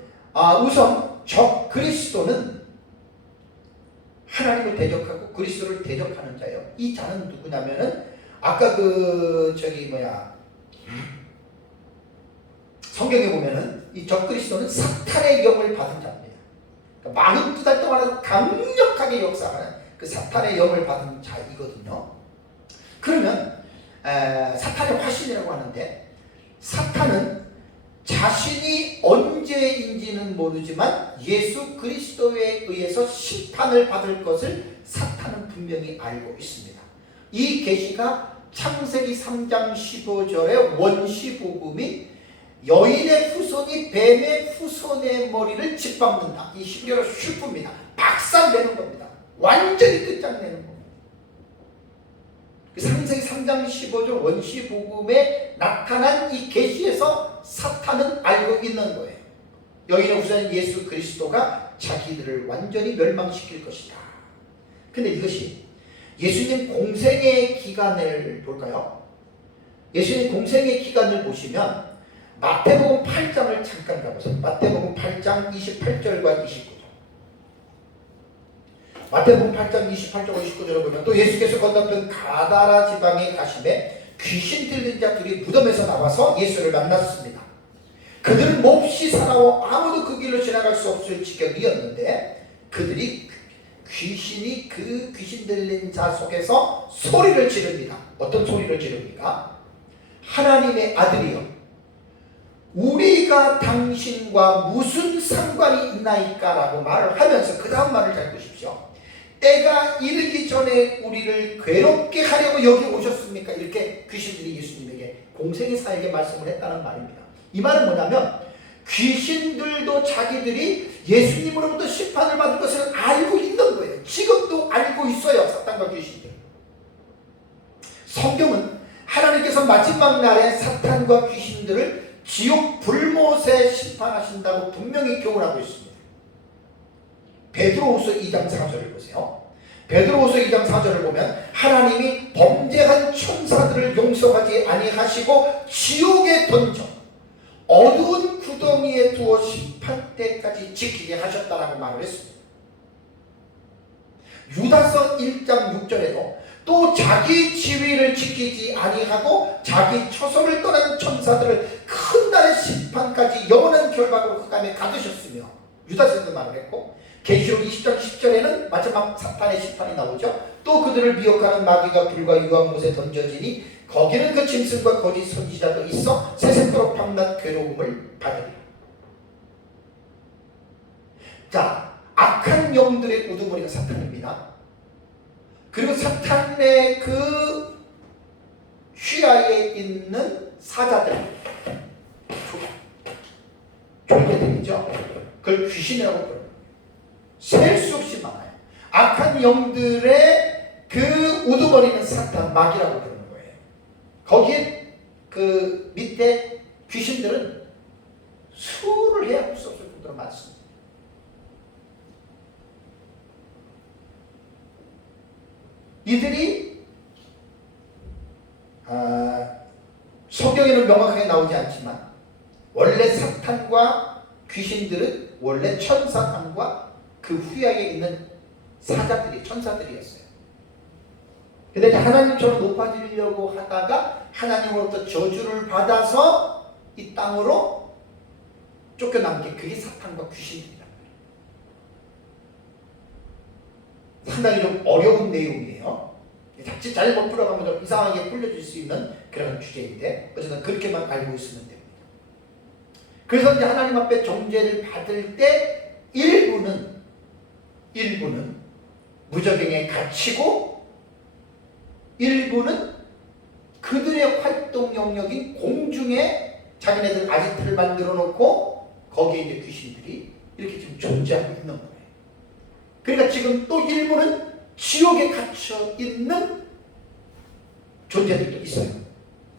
우선 적그리스도는 하나님을 대적하고 그리스도를 대적하는 자예요. 이 자는 누구냐면은 아까 성경에 보면은 이 적그리스도는 사탄의 영을 받은 자입니다. 그러니까 42달 동안 강력하게 역사하는 그 사탄의 영을 받은 자이거든요. 그러면 사탄의 화신이라고 하는데, 사탄은 자신이 언제인지는 모르지만 예수 그리스도에 의해서 심판을 받을 것을 사탄은 분명히 알고 있습니다. 이 계시가 창세기 3장 15절의 원시복음이 여인의 후손이 뱀의 후손의 머리를 짓밟는다. 이 히브리어로 슈프입니다. 박살내는 겁니다. 완전히 끝장내는 겁니다. 창세기 3장 15절 원시복음에 나타난 이 계시에서 사탄은 알고 있는 거예요. 여인의 후손인 예수 그리스도가 자기들을 완전히 멸망시킬 것이다. 근데 이것이 예수님 공생의 기간을 볼까요? 예수님 공생의 기간을 보시면 마태복음 8장을 잠깐 가보세요. 마태복음 8장 28절과 29절. 마태복음 8장 28절과 29절을 보면, 또 예수께서 건너편 가다라 지방에 가심에 귀신 들린 자들이 무덤에서 나와서 예수를 만났습니다. 그들은 몹시 사나워 아무도 그 길로 지나갈 수 없을 지경이었는데, 그들이 귀신이 그 귀신 들린 자 속에서 소리를 지릅니다. 어떤 소리를 지릅니까? 하나님의 아들이여, 우리가 당신과 무슨 상관이 있나이까? 라고 말을 하면서 그 다음 말을 잘 보십시오. 때가 이르기 전에 우리를 괴롭게 하려고 여기 오셨습니까? 이렇게 귀신들이 예수님에게 공생의 사에게 말씀을 했다는 말입니다. 이 말은 뭐냐면 귀신들도 자기들이 예수님으로부터 심판을 받을 것을 알고 있는 거예요. 지금도 알고 있어요. 사탄과 귀신들. 성경은 하나님께서 마지막 날에 사탄과 귀신들을 지옥 불못에 심판하신다고 분명히 교훈하고 있습니다. 베드로후서 2장 4절을 보세요. 베드로후서 2장 4절을 보면 하나님이 범죄한 천사들을 용서하지 아니하시고 지옥에 던져 어두운 구덩이에 두어 심판 때까지 지키게 하셨다라고 말을 했습니다. 유다서 1장 6절에도 또 자기 지위를 지키지 아니하고 자기 초성을 떠난 천사들을 큰 날의 심판까지 영원한 결박으로 흑암에 가두셨으며 유다서에도 말을 했고 계시록 20장 10절에는 마지막 사탄의 심판이 나오죠. 또 그들을 미혹하는 마귀가 불과 유황못에 던져지니 거기는 그 짐승과 거짓 선지자도 있어 새새도록 밤낮 괴로움을 받으리라. 자, 악한 영들의 우두머리가 사탄입니다. 그리고 사탄의 그 휘하에 있는 사자들, 존재들이죠. 그걸 귀신이라고 부릅니다. 셀 수 없이 많아요. 악한 영들의 그 우두머리는 사탄, 마귀라고 부르는 거예요. 거기에 그 밑에 귀신들은 수를 해야 할 수 없을 정도로 많습니다. 이들이 성경에는 명확하게 나오지 않지만 원래 사탄과 귀신들은 원래 천사탄과 그 휘하에 있는 사자들이 천사들이었어요. 근데 하나님처럼 높아지려고 하다가 하나님으로부터 저주를 받아서 이 땅으로 쫓겨난 게 그게 사탄과 귀신들이란 말이에요. 상당히 좀 어려운 내용이에요. 자칫 잘못 풀어가면 좀 이상하게 풀려질 수 있는 그런 주제인데 어쨌든 그렇게만 알고 있으면 됩니다. 그래서 이제 하나님 앞에 정죄를 받을 때 일부는 무저갱에 갇히고 일부는 그들의 활동 영역인 공중에 자기네들 아지트를 만들어 놓고 거기에 이제 귀신들이 이렇게 지금 존재하고 있는 거예요. 그러니까 지금 또 일부는 지옥에 갇혀 있는 존재들도 있어요.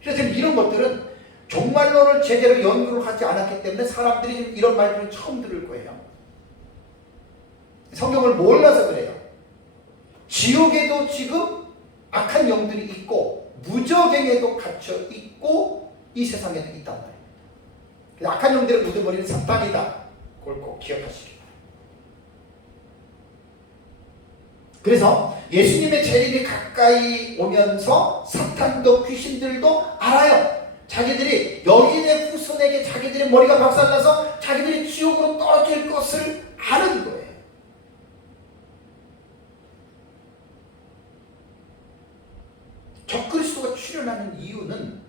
그래서 지금 이런 것들은 종말론을 제대로 연구를 하지 않았기 때문에 사람들이 지금 이런 말들을 처음 들을 거예요. 성경을 몰라서 그래요. 지옥에도 지금 악한 영들이 있고 무저갱에도 갇혀 있고 이 세상에도 있단 말입니다. 악한 영들의 우두머리는 사탄이다. 그걸 꼭 기억하시기 바랍니다. 그래서 예수님의 재림이 가까이 오면서 사탄도 귀신들도 알아요. 자기들이 여인의 후손에게 자기들의 머리가 박살나서 자기들이 지옥으로 떨어질 것을 아는 거예요. 적그리스도가 출현하는 이유는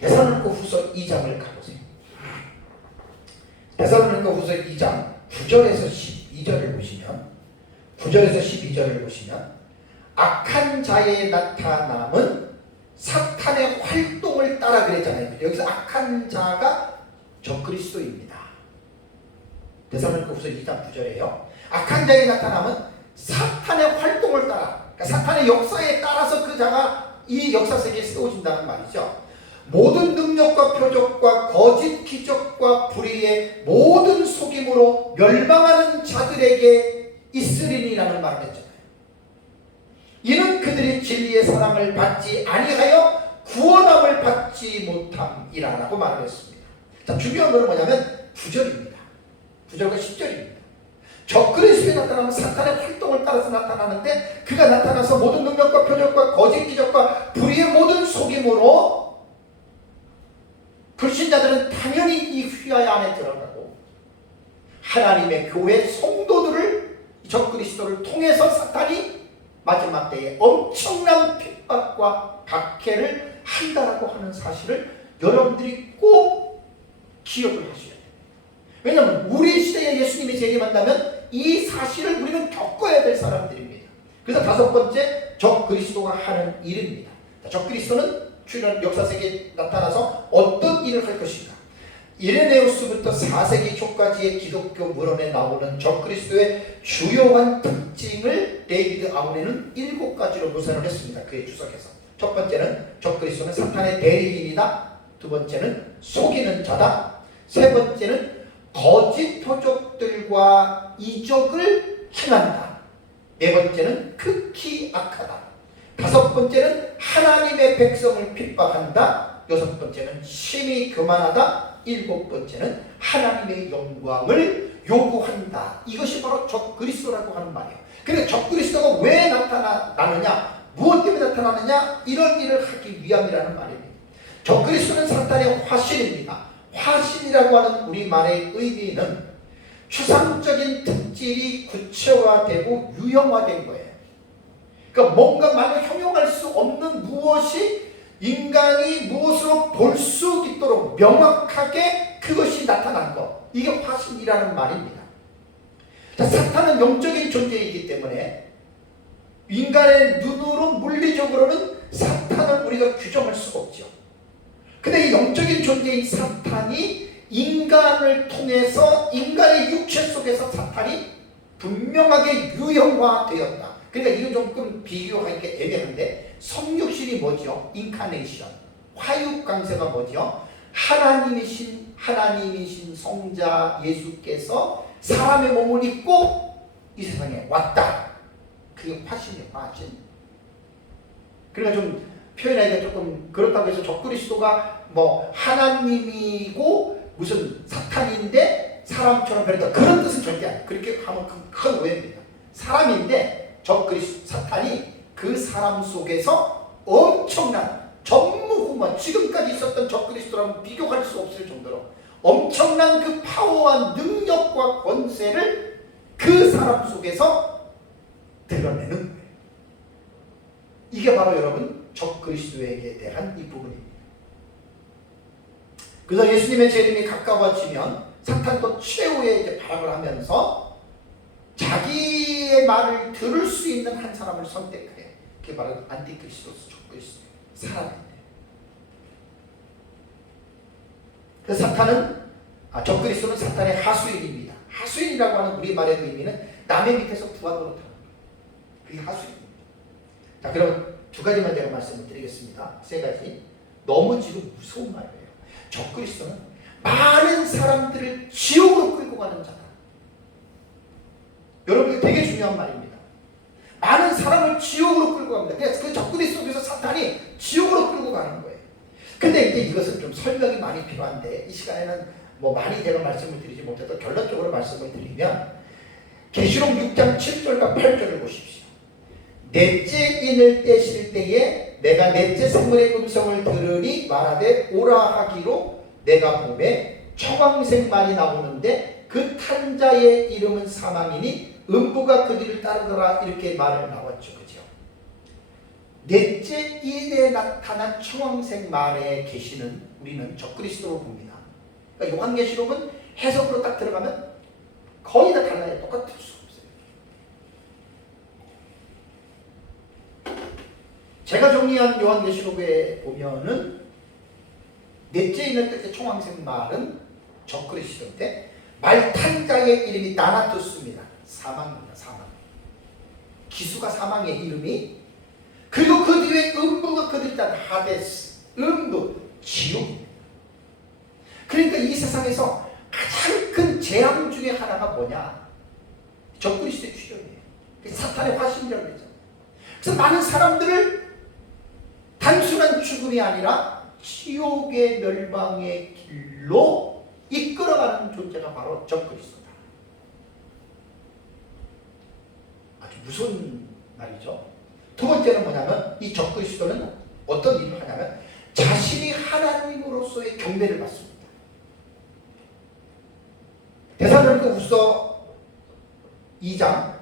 데살로니가 후서 2장을 가보세요. 데살로니가 후서 2장 9절에서 12절을 보시면 9절에서 12절을 보시면 악한 자의 나타남은 사탄의 활동을 따라 그랬잖아요. 여기서 악한 자가 적그리스도입니다. 데살로니가 후서 2장 9절에요. 악한 자의 나타남은 사탄의 활동을 따라, 그러니까 사탄의 역사에 따라서 그 자가 이 역사 세계에 세워진다는 말이죠. 모든 능력과 표적과 거짓 기적과 불의의 모든 속임으로 멸망하는 자들에게 있으리니라는 말을 했잖아요. 이는 그들이 진리의 사랑을 받지 아니하여 구원함을 받지 못함이라고 말을 했습니다. 자, 중요한 것은 뭐냐면 9절입니다. 9절과 10절입니다. 적그리스도에 나타나면 사탄의 활동을 따라서 나타나는데 그가 나타나서 모든 능력과 표적과 거짓 기적과 불의의 모든 속임으로 불신자들은 당연히 이 휘하의 안에 들어가고 하나님의 교회 성도들을 적그리스도를 통해서 사탄이 마지막 때에 엄청난 핍박과 박해를 한다라고 하는 사실을 여러분들이 꼭 기억을 하셔야 돼요. 왜냐하면 우리 시대에 예수님이 재림한다면 이 사실을 우리는 겪어야 될 사람들입니다. 그래서 다섯 번째, 적그리스도가 하는 일입니다. 적그리스도는 출현 역사세계에 나타나서 어떤 일을 할 것인가. 이레네우스부터 4세기 초까지의 기독교 문헌에 나오는 적그리스도의 주요한 특징을 데이비드 아우레는 7가지로 묘사를 했습니다. 그의 주석에서. 첫 번째는 적그리스도는 사탄의 대리인이다. 두 번째는 속이는 자다. 세 번째는 거짓 표적들과 이적을 행한다. 네 번째는 극히 악하다. 다섯 번째는 하나님의 백성을 핍박한다. 여섯 번째는 심히 교만하다. 일곱 번째는 하나님의 영광을 요구한다. 이것이 바로 적그리스도라고 하는 말이에요. 그런데 적그리스도가 왜 나타나느냐, 무엇 때문에 나타나느냐, 이런 일을 하기 위함이라는 말입니다. 적그리스도는 사탄의 화신입니다. 화신이라고 하는 우리말의 의미는 추상적인 특질이 구체화되고 유형화된 거예요. 그러니까 뭔가 말로 형용할 수 없는 무엇이 인간이 무엇으로 볼 수 있도록 명확하게 그것이 나타난 것, 이게 화신이라는 말입니다. 자, 사탄은 영적인 존재이기 때문에 인간의 눈으로 물리적으로는 사탄을 우리가 규정할 수가 없죠. 근데 이 영적인 존재인 사탄이 인간을 통해서 인간의 육체 속에서 사탄이 분명하게 유형화되었다. 그러니까 이거 조금 비교하기가 애매한데, 성육신이 뭐죠? 인카네이션. 화육강세가 뭐죠? 하나님이신 성자 예수께서 사람의 몸을 입고 이 세상에 왔다. 그게 화신이에요, 화신. 그러니까 좀 표현하기가 조금 그렇다고 해서 적그리스도가 뭐 하나님이고 무슨 사탄인데 사람처럼 변했다, 그런 뜻은 절대 아니에요. 그렇게 하면 큰 오해입니다. 사람인데 적그리스도, 사탄이 그 사람 속에서 엄청난 전무후무한, 지금까지 있었던 적그리스도랑 비교할 수 없을 정도로 엄청난 그 파워와 능력과 권세를 그 사람 속에서 드러내는 거예요. 이게 바로 여러분 적그리스도에게 대한 이 부분입니다. 그래서 예수님의 재림이 가까워지면 사탄도 최후의 이제 발악을 하면서 자기의 말을 들을 수 있는 한 사람을 선택해. 그게 바로 안티크리스토스, 적그리스도, 사람인데. 그 적그리스도는 사탄의 하수인입니다. 하수인이라고 하는 우리말의 의미는 남의 밑에서 부하노릇하는 거예요. 그게 하수인입니다. 자, 그럼 두 가지만 제가 말씀을 드리겠습니다. 세 가지. 너무 지금 무서운 말이에요. 적그리스도는 많은 사람들을 지옥으로 끌고 가는 자다. 여러분, 이게 되게 중요한 말입니다. 많은 사람을 지옥으로 끌고 갑니다. 그래서 그 적그리스도 속에서 사탄이 지옥으로 끌고 가는 거예요. 근데 이제 이것은 좀 설명이 많이 필요한데, 이 시간에는 뭐 많이 제가 말씀을 드리지 못해도 결론적으로 말씀을 드리면, 계시록 6장 7절과 8절을 보십시오. 넷째 인을 떼실 때에 내가 넷째 생물의 음성을 들으니 말하되 오라 하기로 내가 봄에 청황색 말이 나오는데 그 탄자의 이름은 사망이니 음부가 그들을 따르더라, 이렇게 말을 나왔죠. 그죠? 넷째 인에 나타난 청황색 말의 계시는 우리는 적그리스도로 봅니다. 그러니까 요한계시록은 해석으로 딱 들어가면 거의 다 달라요. 똑같을 수 없어요. 제가 정리한 요한계시록에 보면은 넷째 인을 뜰 때 청황색 말은 적그리스도인데, 말탄자의 이름이 나나투스입니다. 사망입니다. 사망. 기수가 사망의 이름이, 그리고 그 뒤에 음부가 그들 단 하데스, 음부, 지옥입니다. 그러니까 이 세상에서 가장 큰 재앙 중에 하나가 뭐냐? 적그리스도의 출현이에요. 사탄의 화신이라고 그러죠. 그래서 많은 사람들을 단순한 죽음이 아니라 지옥의 멸망의 길로 이끌어가는 존재가 바로 적그리스도다. 아주 무서운 말이죠. 두 번째는 뭐냐면, 이 적그리스도는 어떤 일을 하냐면 자신이 하나님으로서의 경배를 받습니다. 데살로니가후서 2장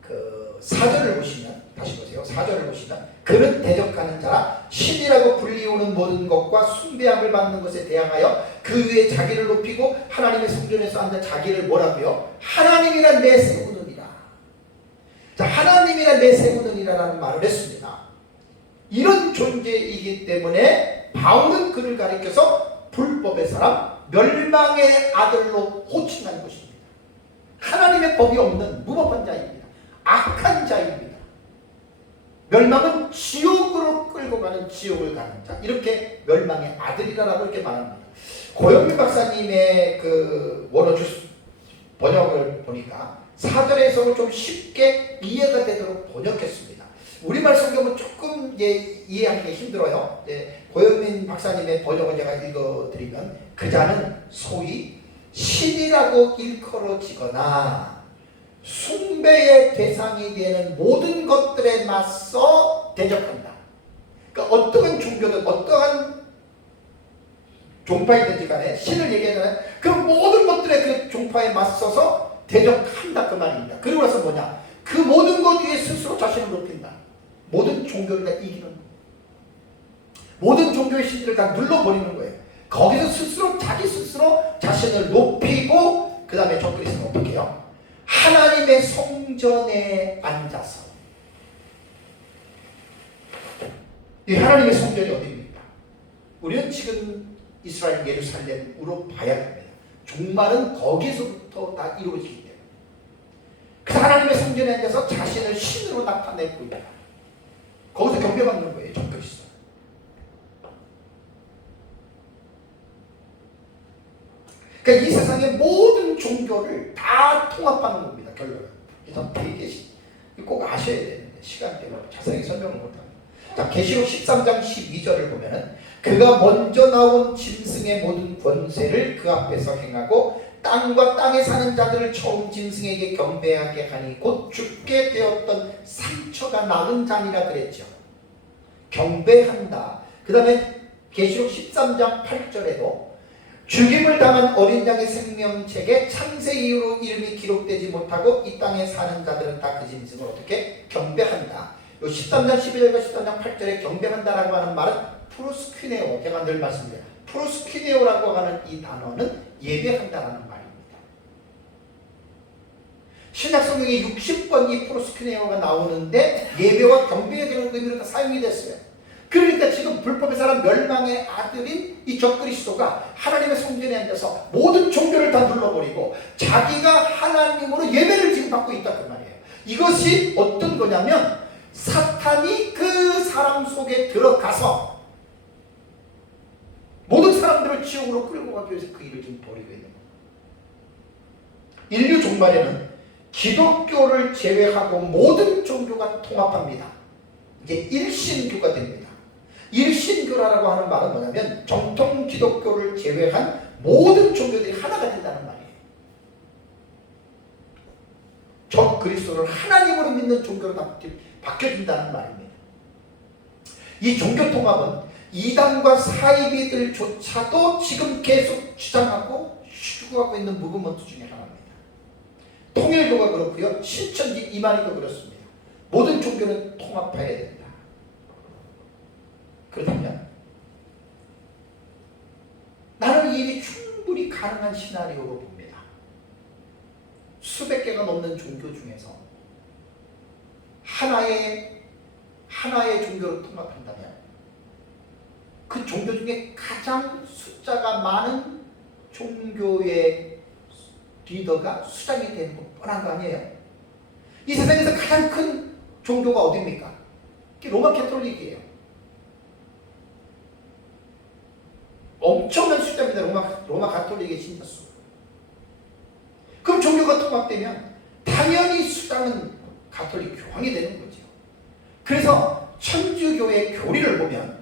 그 4절을 보시면, 다시 보세요. 4절을 보시면, 그는 대적하는 자라 신이라고 불리우는 모든 것과 숭배함을 받는 것에 대항하여 그 위에 자기를 높이고 하나님의 성전에서 앉아 자기를 뭐라고요? 하나님이란 내 세우느니라. 자, 하나님이란 내 세우느니라라는 말을 했습니다. 이런 존재이기 때문에 바울은 그를 가리켜서 불법의 사람, 멸망의 아들로 호칭한 것입니다. 하나님의 법이 없는 무법한 자입니다. 악한 자입니다. 멸망은 지옥으로 끌고 가는 지옥을 가는 자, 이렇게 멸망의 아들이라고 이렇게 말합니다. 고영민 박사님의 그 원어 번역을 보니까 4절 해석을 좀 쉽게 이해가 되도록 번역했습니다. 우리말 성경은 조금 이해하기 힘들어요. 고영민 박사님의 번역을 제가 읽어드리면, 그 자는 소위 신이라고 일컬어지거나 숭배의 대상이 되는 모든 것들에 맞서 대적한다. 그러니까 어떠한 종교든 어떠한 종파이든지 간에 신을 얘기하잖아요. 그 모든 것들에 그 종파에 맞서서 대적한다, 그 말입니다. 그리고 나서 뭐냐? 그 모든 것 위에 스스로 자신을 높인다. 모든 종교를 다 이기는 거예요. 모든 종교의 신들을 다 눌러버리는 거예요. 거기서 스스로 자기 스스로 자신을 높이고, 그 다음에 적그리스도는 어떻게 해요? 하나님의 성전에 앉아서. 이 하나님의 성전이 어디입니까? 우리는 지금 이스라엘 예루살렘으로 봐야 됩니다. 종말은 거기서부터 다 이루어지기 때문에. 그래서 하나님의 성전에 앉아서 자신을 신으로 나타내고 있다. 거기서 경배받는 거예요, 적그리스도. 그러니까 이 세상의 모든 종교를 다 통합하는 겁니다, 결론은. 그래서 되게 꼭 아셔야 되는데 시간 때문에 자세히 설명을 못합니다. 자, 계시록 13장 12절을 보면은, 그가 먼저 나온 짐승의 모든 권세를 그 앞에서 행하고 땅과 땅에 사는 자들을 처음 짐승에게 경배하게 하니 곧 죽게 되었던 상처가 나은 자니라 그랬죠. 경배한다. 그 다음에 계시록 13장 8절에도 죽임을 당한 어린 양의 생명책에 창세 이후로 이름이 기록되지 못하고 이 땅에 사는 자들은 다 그 짐승을 어떻게 경배한다. 요 13장 11절과 13장 8절에 경배한다라고 하는 말은 프로스퀴네오, 제가 늘 말씀드려요. 프로스퀴네오라고 하는 이 단어는 예배한다라는 말입니다. 신약 성경에 60번 이 프로스퀴네오가 나오는데 예배와 경배에 대한 의미로 다 사용이 됐어요. 그러니까 지금 불법의 사람 멸망의 아들인 이 적그리스도가 하나님의 성전에 앉아서 모든 종교를 다 눌러버리고 자기가 하나님으로 예배를 지금 받고 있다, 그 말이에요. 이것이 어떤 거냐면, 사탄이 그 사람 속에 들어가서 모든 사람들을 지옥으로 끌고 가기 위해서 그 일을 지금 벌이고 있는 거예요. 인류 종말에는 기독교를 제외하고 모든 종교가 통합합니다. 이게 일신교가 됩니다. 일신교라고 하는 말은 뭐냐면 정통 기독교를 제외한 모든 종교들이 하나가 된다는 말이에요. 적 그리스도를 하나님으로 믿는 종교로 바뀌어진다는 말입니다. 이 종교 통합은 이단과 사이비들조차도 지금 계속 주장하고 추구하고 있는 무브먼트 중에 하나입니다. 통일교가 그렇고요, 신천지 이만희도 그렇습니다. 모든 종교는 통합해야 된다. 그렇다면 나는 이 일이 충분히 가능한 시나리오로 봅니다. 수백 개가 넘는 종교 중에서 하나의 종교를 통합한다면 그 종교 중에 가장 숫자가 많은 종교의 리더가 수장이 되는 거 뻔한 거 아니에요? 이 세상에서 가장 큰 종교가 어디입니까? 로마 캐톨릭이에요. 엄청난 숫자입니다. 로마 가톨릭의 신자수. 그럼 종교가 통합되면 당연히 수장은 가톨릭 교황이 되는 거죠. 그래서 천주교의 교리를 보면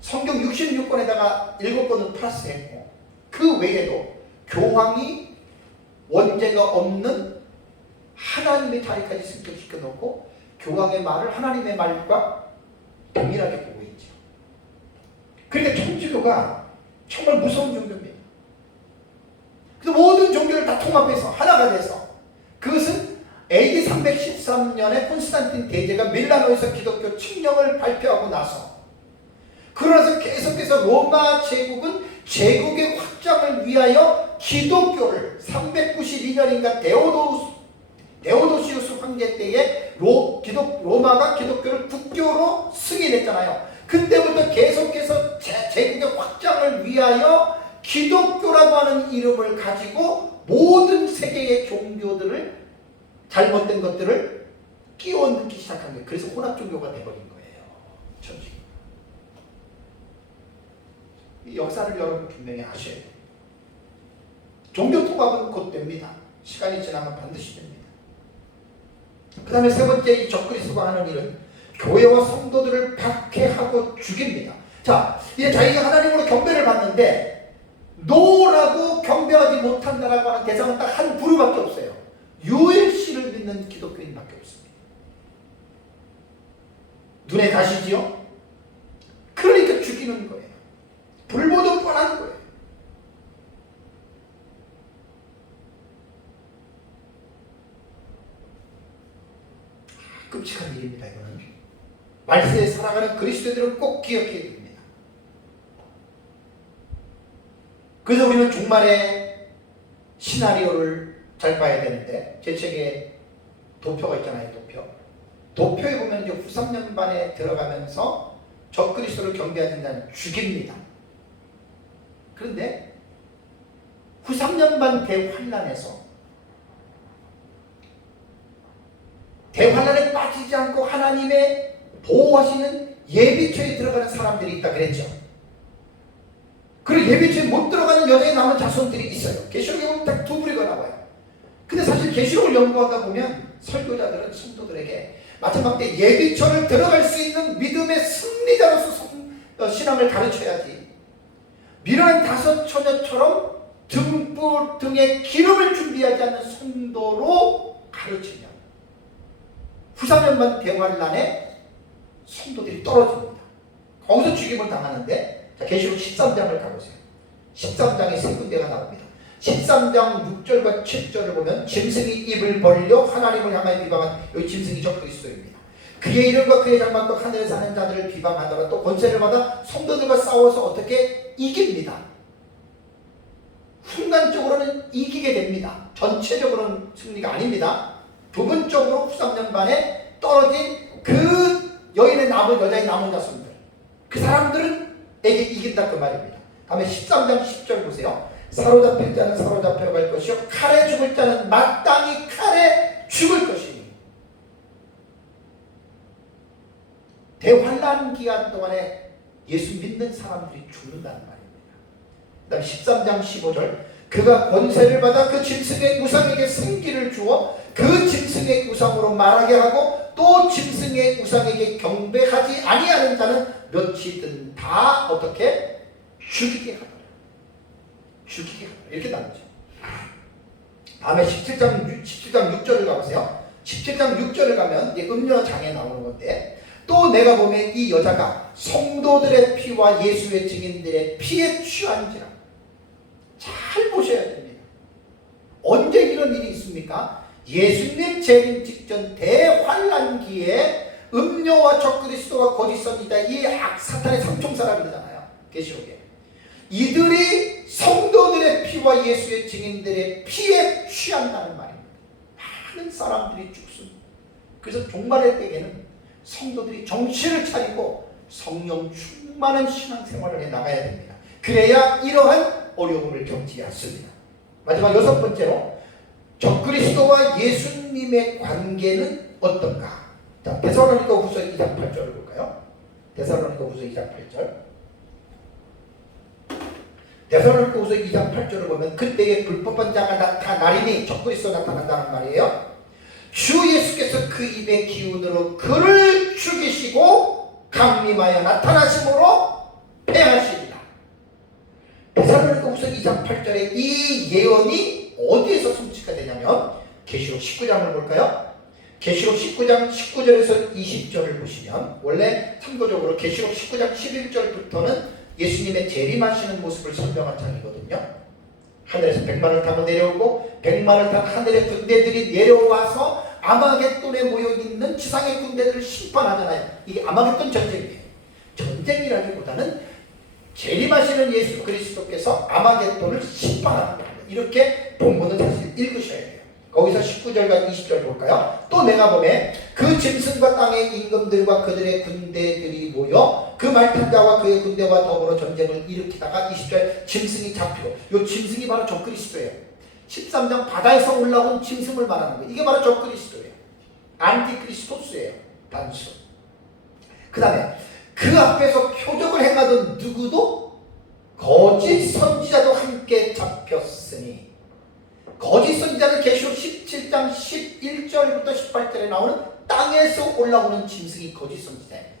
성경 66권에다가 7권을 플러스했고, 그 외에도 교황이 원죄가 없는 하나님의 자리까지 승격시켜 놓고 교황의 말을 하나님의 말과 동일하게 보고 있죠. 그러니까 천주교가 정말 무서운 종교입니다. 그래서 모든 종교를 다 통합해서 하나가 돼서, 그것은 AD 313년에 콘스탄틴 대제가 밀라노에서 기독교 칙령을 발표하고 나서, 그러나서 계속해서 로마 제국은 제국의 확장을 위하여 기독교를 392년인가 데오도시우스 황제 때에 로마가 기독교를 국교로 승인했잖아요. 그때부터 계속해서 제국의 확장을 위하여 기독교라고 하는 이름을 가지고 모든 세계의 종교들을, 잘못된 것들을 끼워 넣기 시작한 거예요. 그래서 혼합 종교가 돼버린 거예요. 천주교. 이 역사를 여러분 분명히 아셔야 돼요. 종교 통합은 곧 됩니다. 시간이 지나면 반드시 됩니다. 그 다음에 세 번째, 이 적그리스도가 하는 일은 교회와 성도들을 박해하고 죽입니다. 자, 이제 자기가 하나님으로 경배를 받는데 노라고 경배하지 못한다라고 하는 대상은 딱 한 부류밖에 없어요. 유일신을 믿는 기독교인밖에 없습니다. 눈에 가시지요? 그러니까 죽이는 거예요. 불보듯 뻔한 거예요. 끔찍한 일입니다. 이거는 말세에 살아가는 그리스도인들은 꼭 기억해야 됩니다. 그래서 우리는 종말의 시나리오를 잘 봐야 되는데, 제 책에 도표가 있잖아요. 도표에 보면 이제 후 3년반에 들어가면서 적그리스도를 경배하는 자는 죽입니다. 그런데 후 3년반 대환란에서 대환란에 빠지지 않고 하나님의 보호하시는 예비처에 들어가는 사람들이 있다 그랬죠. 그리고 예비처에 못 들어가는 여자에 남은 자손들이 있어요. 계시록에 보면 딱 두 부류가 나와요. 근데 사실 계시록을 연구하다 보면 설교자들은 성도들에게 마지막 때 예비처를 들어갈 수 있는 믿음의 승리자로서 신앙을 가르쳐야지, 미련한 다섯 처녀처럼 등에 기름을 준비하지 않는 성도로 가르치면 후 3년반 대환란에 성도들이 떨어집니다. 거기서 죽임을 당하는데, 자, 계시록 13장을 가보세요. 13장에 세 군데가 나옵니다. 13장 6절과 7절을 보면 짐승이 입을 벌려 하나님을 향하여 비방한, 여기 짐승이 적그리스도입니다. 그의 이름과 그의 장막과 하늘에 사는 자들을 비방하더라. 또 권세를 받아 성도들과 싸워서 어떻게 이깁니다. 순간적으로는 이기게 됩니다. 전체적으로는 승리가 아닙니다. 부분적으로 후 3년반에 떨어진 그 여인의 남은, 여자의 남은 자손들, 그 사람들은에게 이긴다 그 말입니다. 다음에 13장 10절 보세요. 사로잡힐 자는 사로잡혀 갈 것이요 칼에 죽을 자는 마땅히 칼에 죽을 것이니. 대환란 기간 동안에 예수 믿는 사람들이 죽는다는 말입니다. 그 다음에 13장 15절, 그가 권세를 받아 그 짐승의 우상에게 생기를 주어 그 짐승의 우상으로 말하게 하고 또 짐승의 우상에게 경배하지 아니하는 자는 며칠이든 다 어떻게 죽이게 하더라. 죽이게 하더라. 이렇게 나오죠. 다음에 17장 6절을 가보세요. 17장 6절을 가면 음료장에 나오는 건데, 또 내가 보면 이 여자가 성도들의 피와 예수의 증인들의 피에 취한지라. 잘 보셔야 됩니다. 언제 이런 일이 있습니까? 예수님 재림 직전 대환란기에 음료와 적그리스도와 거짓 선지자, 이 사탄의 삼총사라고 그러잖아요. 계시록에. 이들이 성도들의 피와 예수의 증인들의 피에 취한다는 말입니다. 많은 사람들이 죽습니다. 그래서 종말의 때에는 성도들이 정신을 차리고 성령 충만한 신앙생활을 해나가야 됩니다. 그래야 이러한 어려움을 겪지 않습니다. 마지막 여섯 번째로, 적그리스도와 예수님의 관계는 어떤가? 자, 데살로니가 후서 2장 8절을 볼까요? 데살로니가 후서 2장 8절. 데살로니가 후서 2장 8절을 보면 그때에 불법한 자가 나타나리니, 적그리스도 나타난다는 말이에요. 주 예수께서 그 입의 기운으로 그를 죽이시고 강림하여 나타나심으로 패하시리라. 데살로니가 후서 2장 8절에 이 예언이 어디에서 성취가 되냐면 계시록 19장을 볼까요? 계시록 19장 19절에서 20절을 보시면, 원래 참고적으로 계시록 19장 11절부터는 예수님의 재림하시는 모습을 설명한 장이거든요. 하늘에서 100만을 타고 내려오고 100만을 탄 하늘의 군대들이 내려와서 아마겟돈에 모여있는 지상의 군대들을 심판하잖아요. 이게 아마겟돈 전쟁이에요. 전쟁이라기보다는 재림하시는 예수 그리스도께서 아마겟돈을 심판하는 겁니다. 이렇게 본문은 사실 읽으셔야 돼요. 거기서 19절과 20절 볼까요? 또 내가 보매 그 짐승과 땅의 임금들과 그들의 군대들이 모여 그 말탄 자와 그의 군대와 더불어 전쟁을 일으키다가 20절 짐승이 잡히고, 이 짐승이 바로 적그리스도예요. 13장 바다에서 올라온 짐승을 말하는 거예요. 이게 바로 적그리스도예요. 안티크리스토스예요. 단수. 그 다음에 그 앞에서 표적을 행하던 누구도 거짓 선지자도 함께 잡혔으니, 거짓 선지자는 계시록 17장 11절부터 18절에 나오는 땅에서 올라오는 짐승이 거짓 선지자입니다.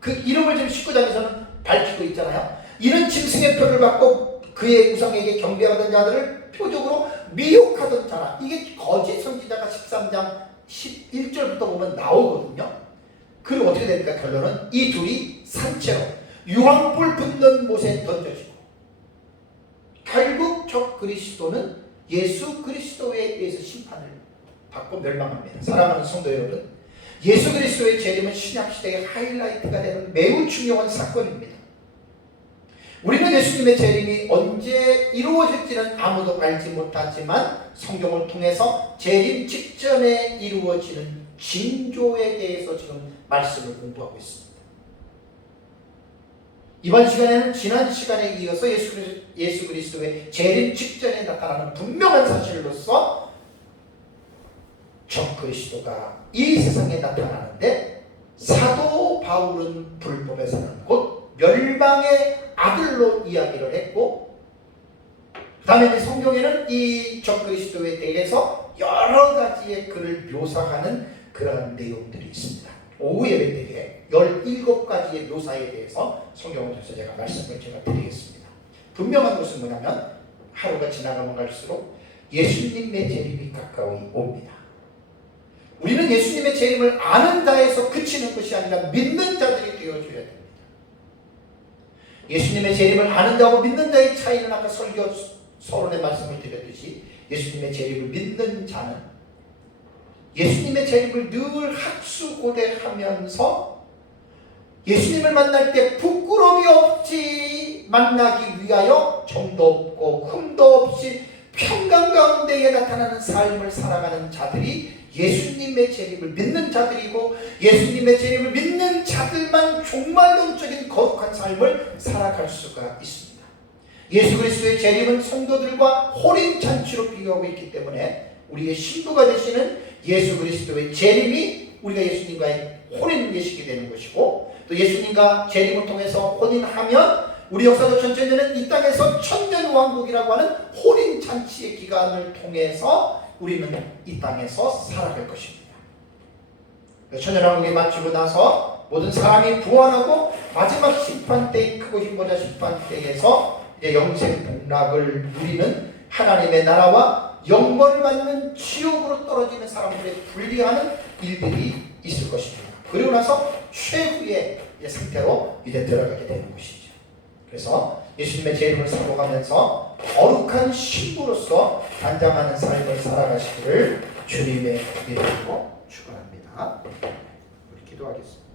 그 이름을 지금 19장에서는 밝히고 있잖아요. 이는 짐승의 표를 받고 그의 우상에게 경배하던 자들을 표적으로 미혹하던 자라. 이게 거짓 선지자가 13장 11절부터 보면 나오거든요. 그리고 어떻게 됩니까? 결론은 이 둘이 산채로 유황불 붙는 못에 던져지고, 결국 저 그리스도는 예수 그리스도에 의해서 심판을 받고 멸망합니다. 사랑하는 성도 여러분, 예수 그리스도의 재림은 신약시대의 하이라이트가 되는 매우 중요한 사건입니다. 우리는 예수님의 재림이 언제 이루어질지는 아무도 알지 못하지만 성경을 통해서 재림 직전에 이루어지는 징조에 대해서 지금 말씀을 공부하고 있습니다. 이번 시간에는 지난 시간에 이어서 예수 그리스도의 재림 직전에 나타나는 분명한 사실로서 적 그리스도가 이 세상에 나타나는데, 사도 바울은 불법의 사람 곧 멸망의 아들로 이야기를 했고, 그 다음에 성경에는 이 적 그리스도에 대해서 여러 가지의 그를 묘사하는 그러한 내용들이 있습니다. 오후 예배 때에 17가지의 묘사에 대해서 성경을 통해서 제가 말씀을 드리겠습니다. 분명한 것은 뭐냐면, 하루가 지나가면 갈수록 예수님의 재림이 가까이 옵니다. 우리는 예수님의 재림을 아는 자에서 그치는 것이 아니라 믿는 자들이 되어줘야 됩니다. 예수님의 재림을 아는 자하고 믿는 자의 차이는 아까 설교 서론에 말씀을 드렸듯이, 예수님의 재림을 믿는 자는 예수님의 재림을 늘 학수고대하면서 예수님을 만날 때 부끄러움이 없이 만나기 위하여 정도 없고 흠도 없이 평강 가운데에 나타나는 삶을 살아가는 자들이 예수님의 재림을 믿는 자들이고, 예수님의 재림을 믿는 자들만 종말론적인 거룩한 삶을 살아갈 수가 있습니다. 예수 그리스도의 재림은 성도들과 혼인잔치로 비교하고 있기 때문에 우리의 신부가 되시는 예수 그리스도의 재림이 우리가 예수님과의 혼인 예식이 되는 것이고, 또 예수님과 재림을 통해서 혼인하면 우리 역사적 전체는 이 땅에서 천년왕국이라고 하는 혼인잔치의 기간을 통해서 우리는 이 땅에서 살아갈 것입니다. 천년왕국이 마치고 나서 모든 사람이 부활하고 마지막 심판때, 크고 힘보자 심판때에서 이제 영생 복락을 누리는 하나님의 나라와 영광을 받는 지옥으로 떨어지는 사람들의 분리하는 일들이 있을 것입니다. 그리고 나서 최후의 상태로 이제 들어가게 되는 것이죠. 그래서 예수님의 재림을 사모하면서 거룩한 신부로서 단장하는 삶을 살아가시기를 주님의 이름으로 축원합니다. 우리 기도하겠습니다.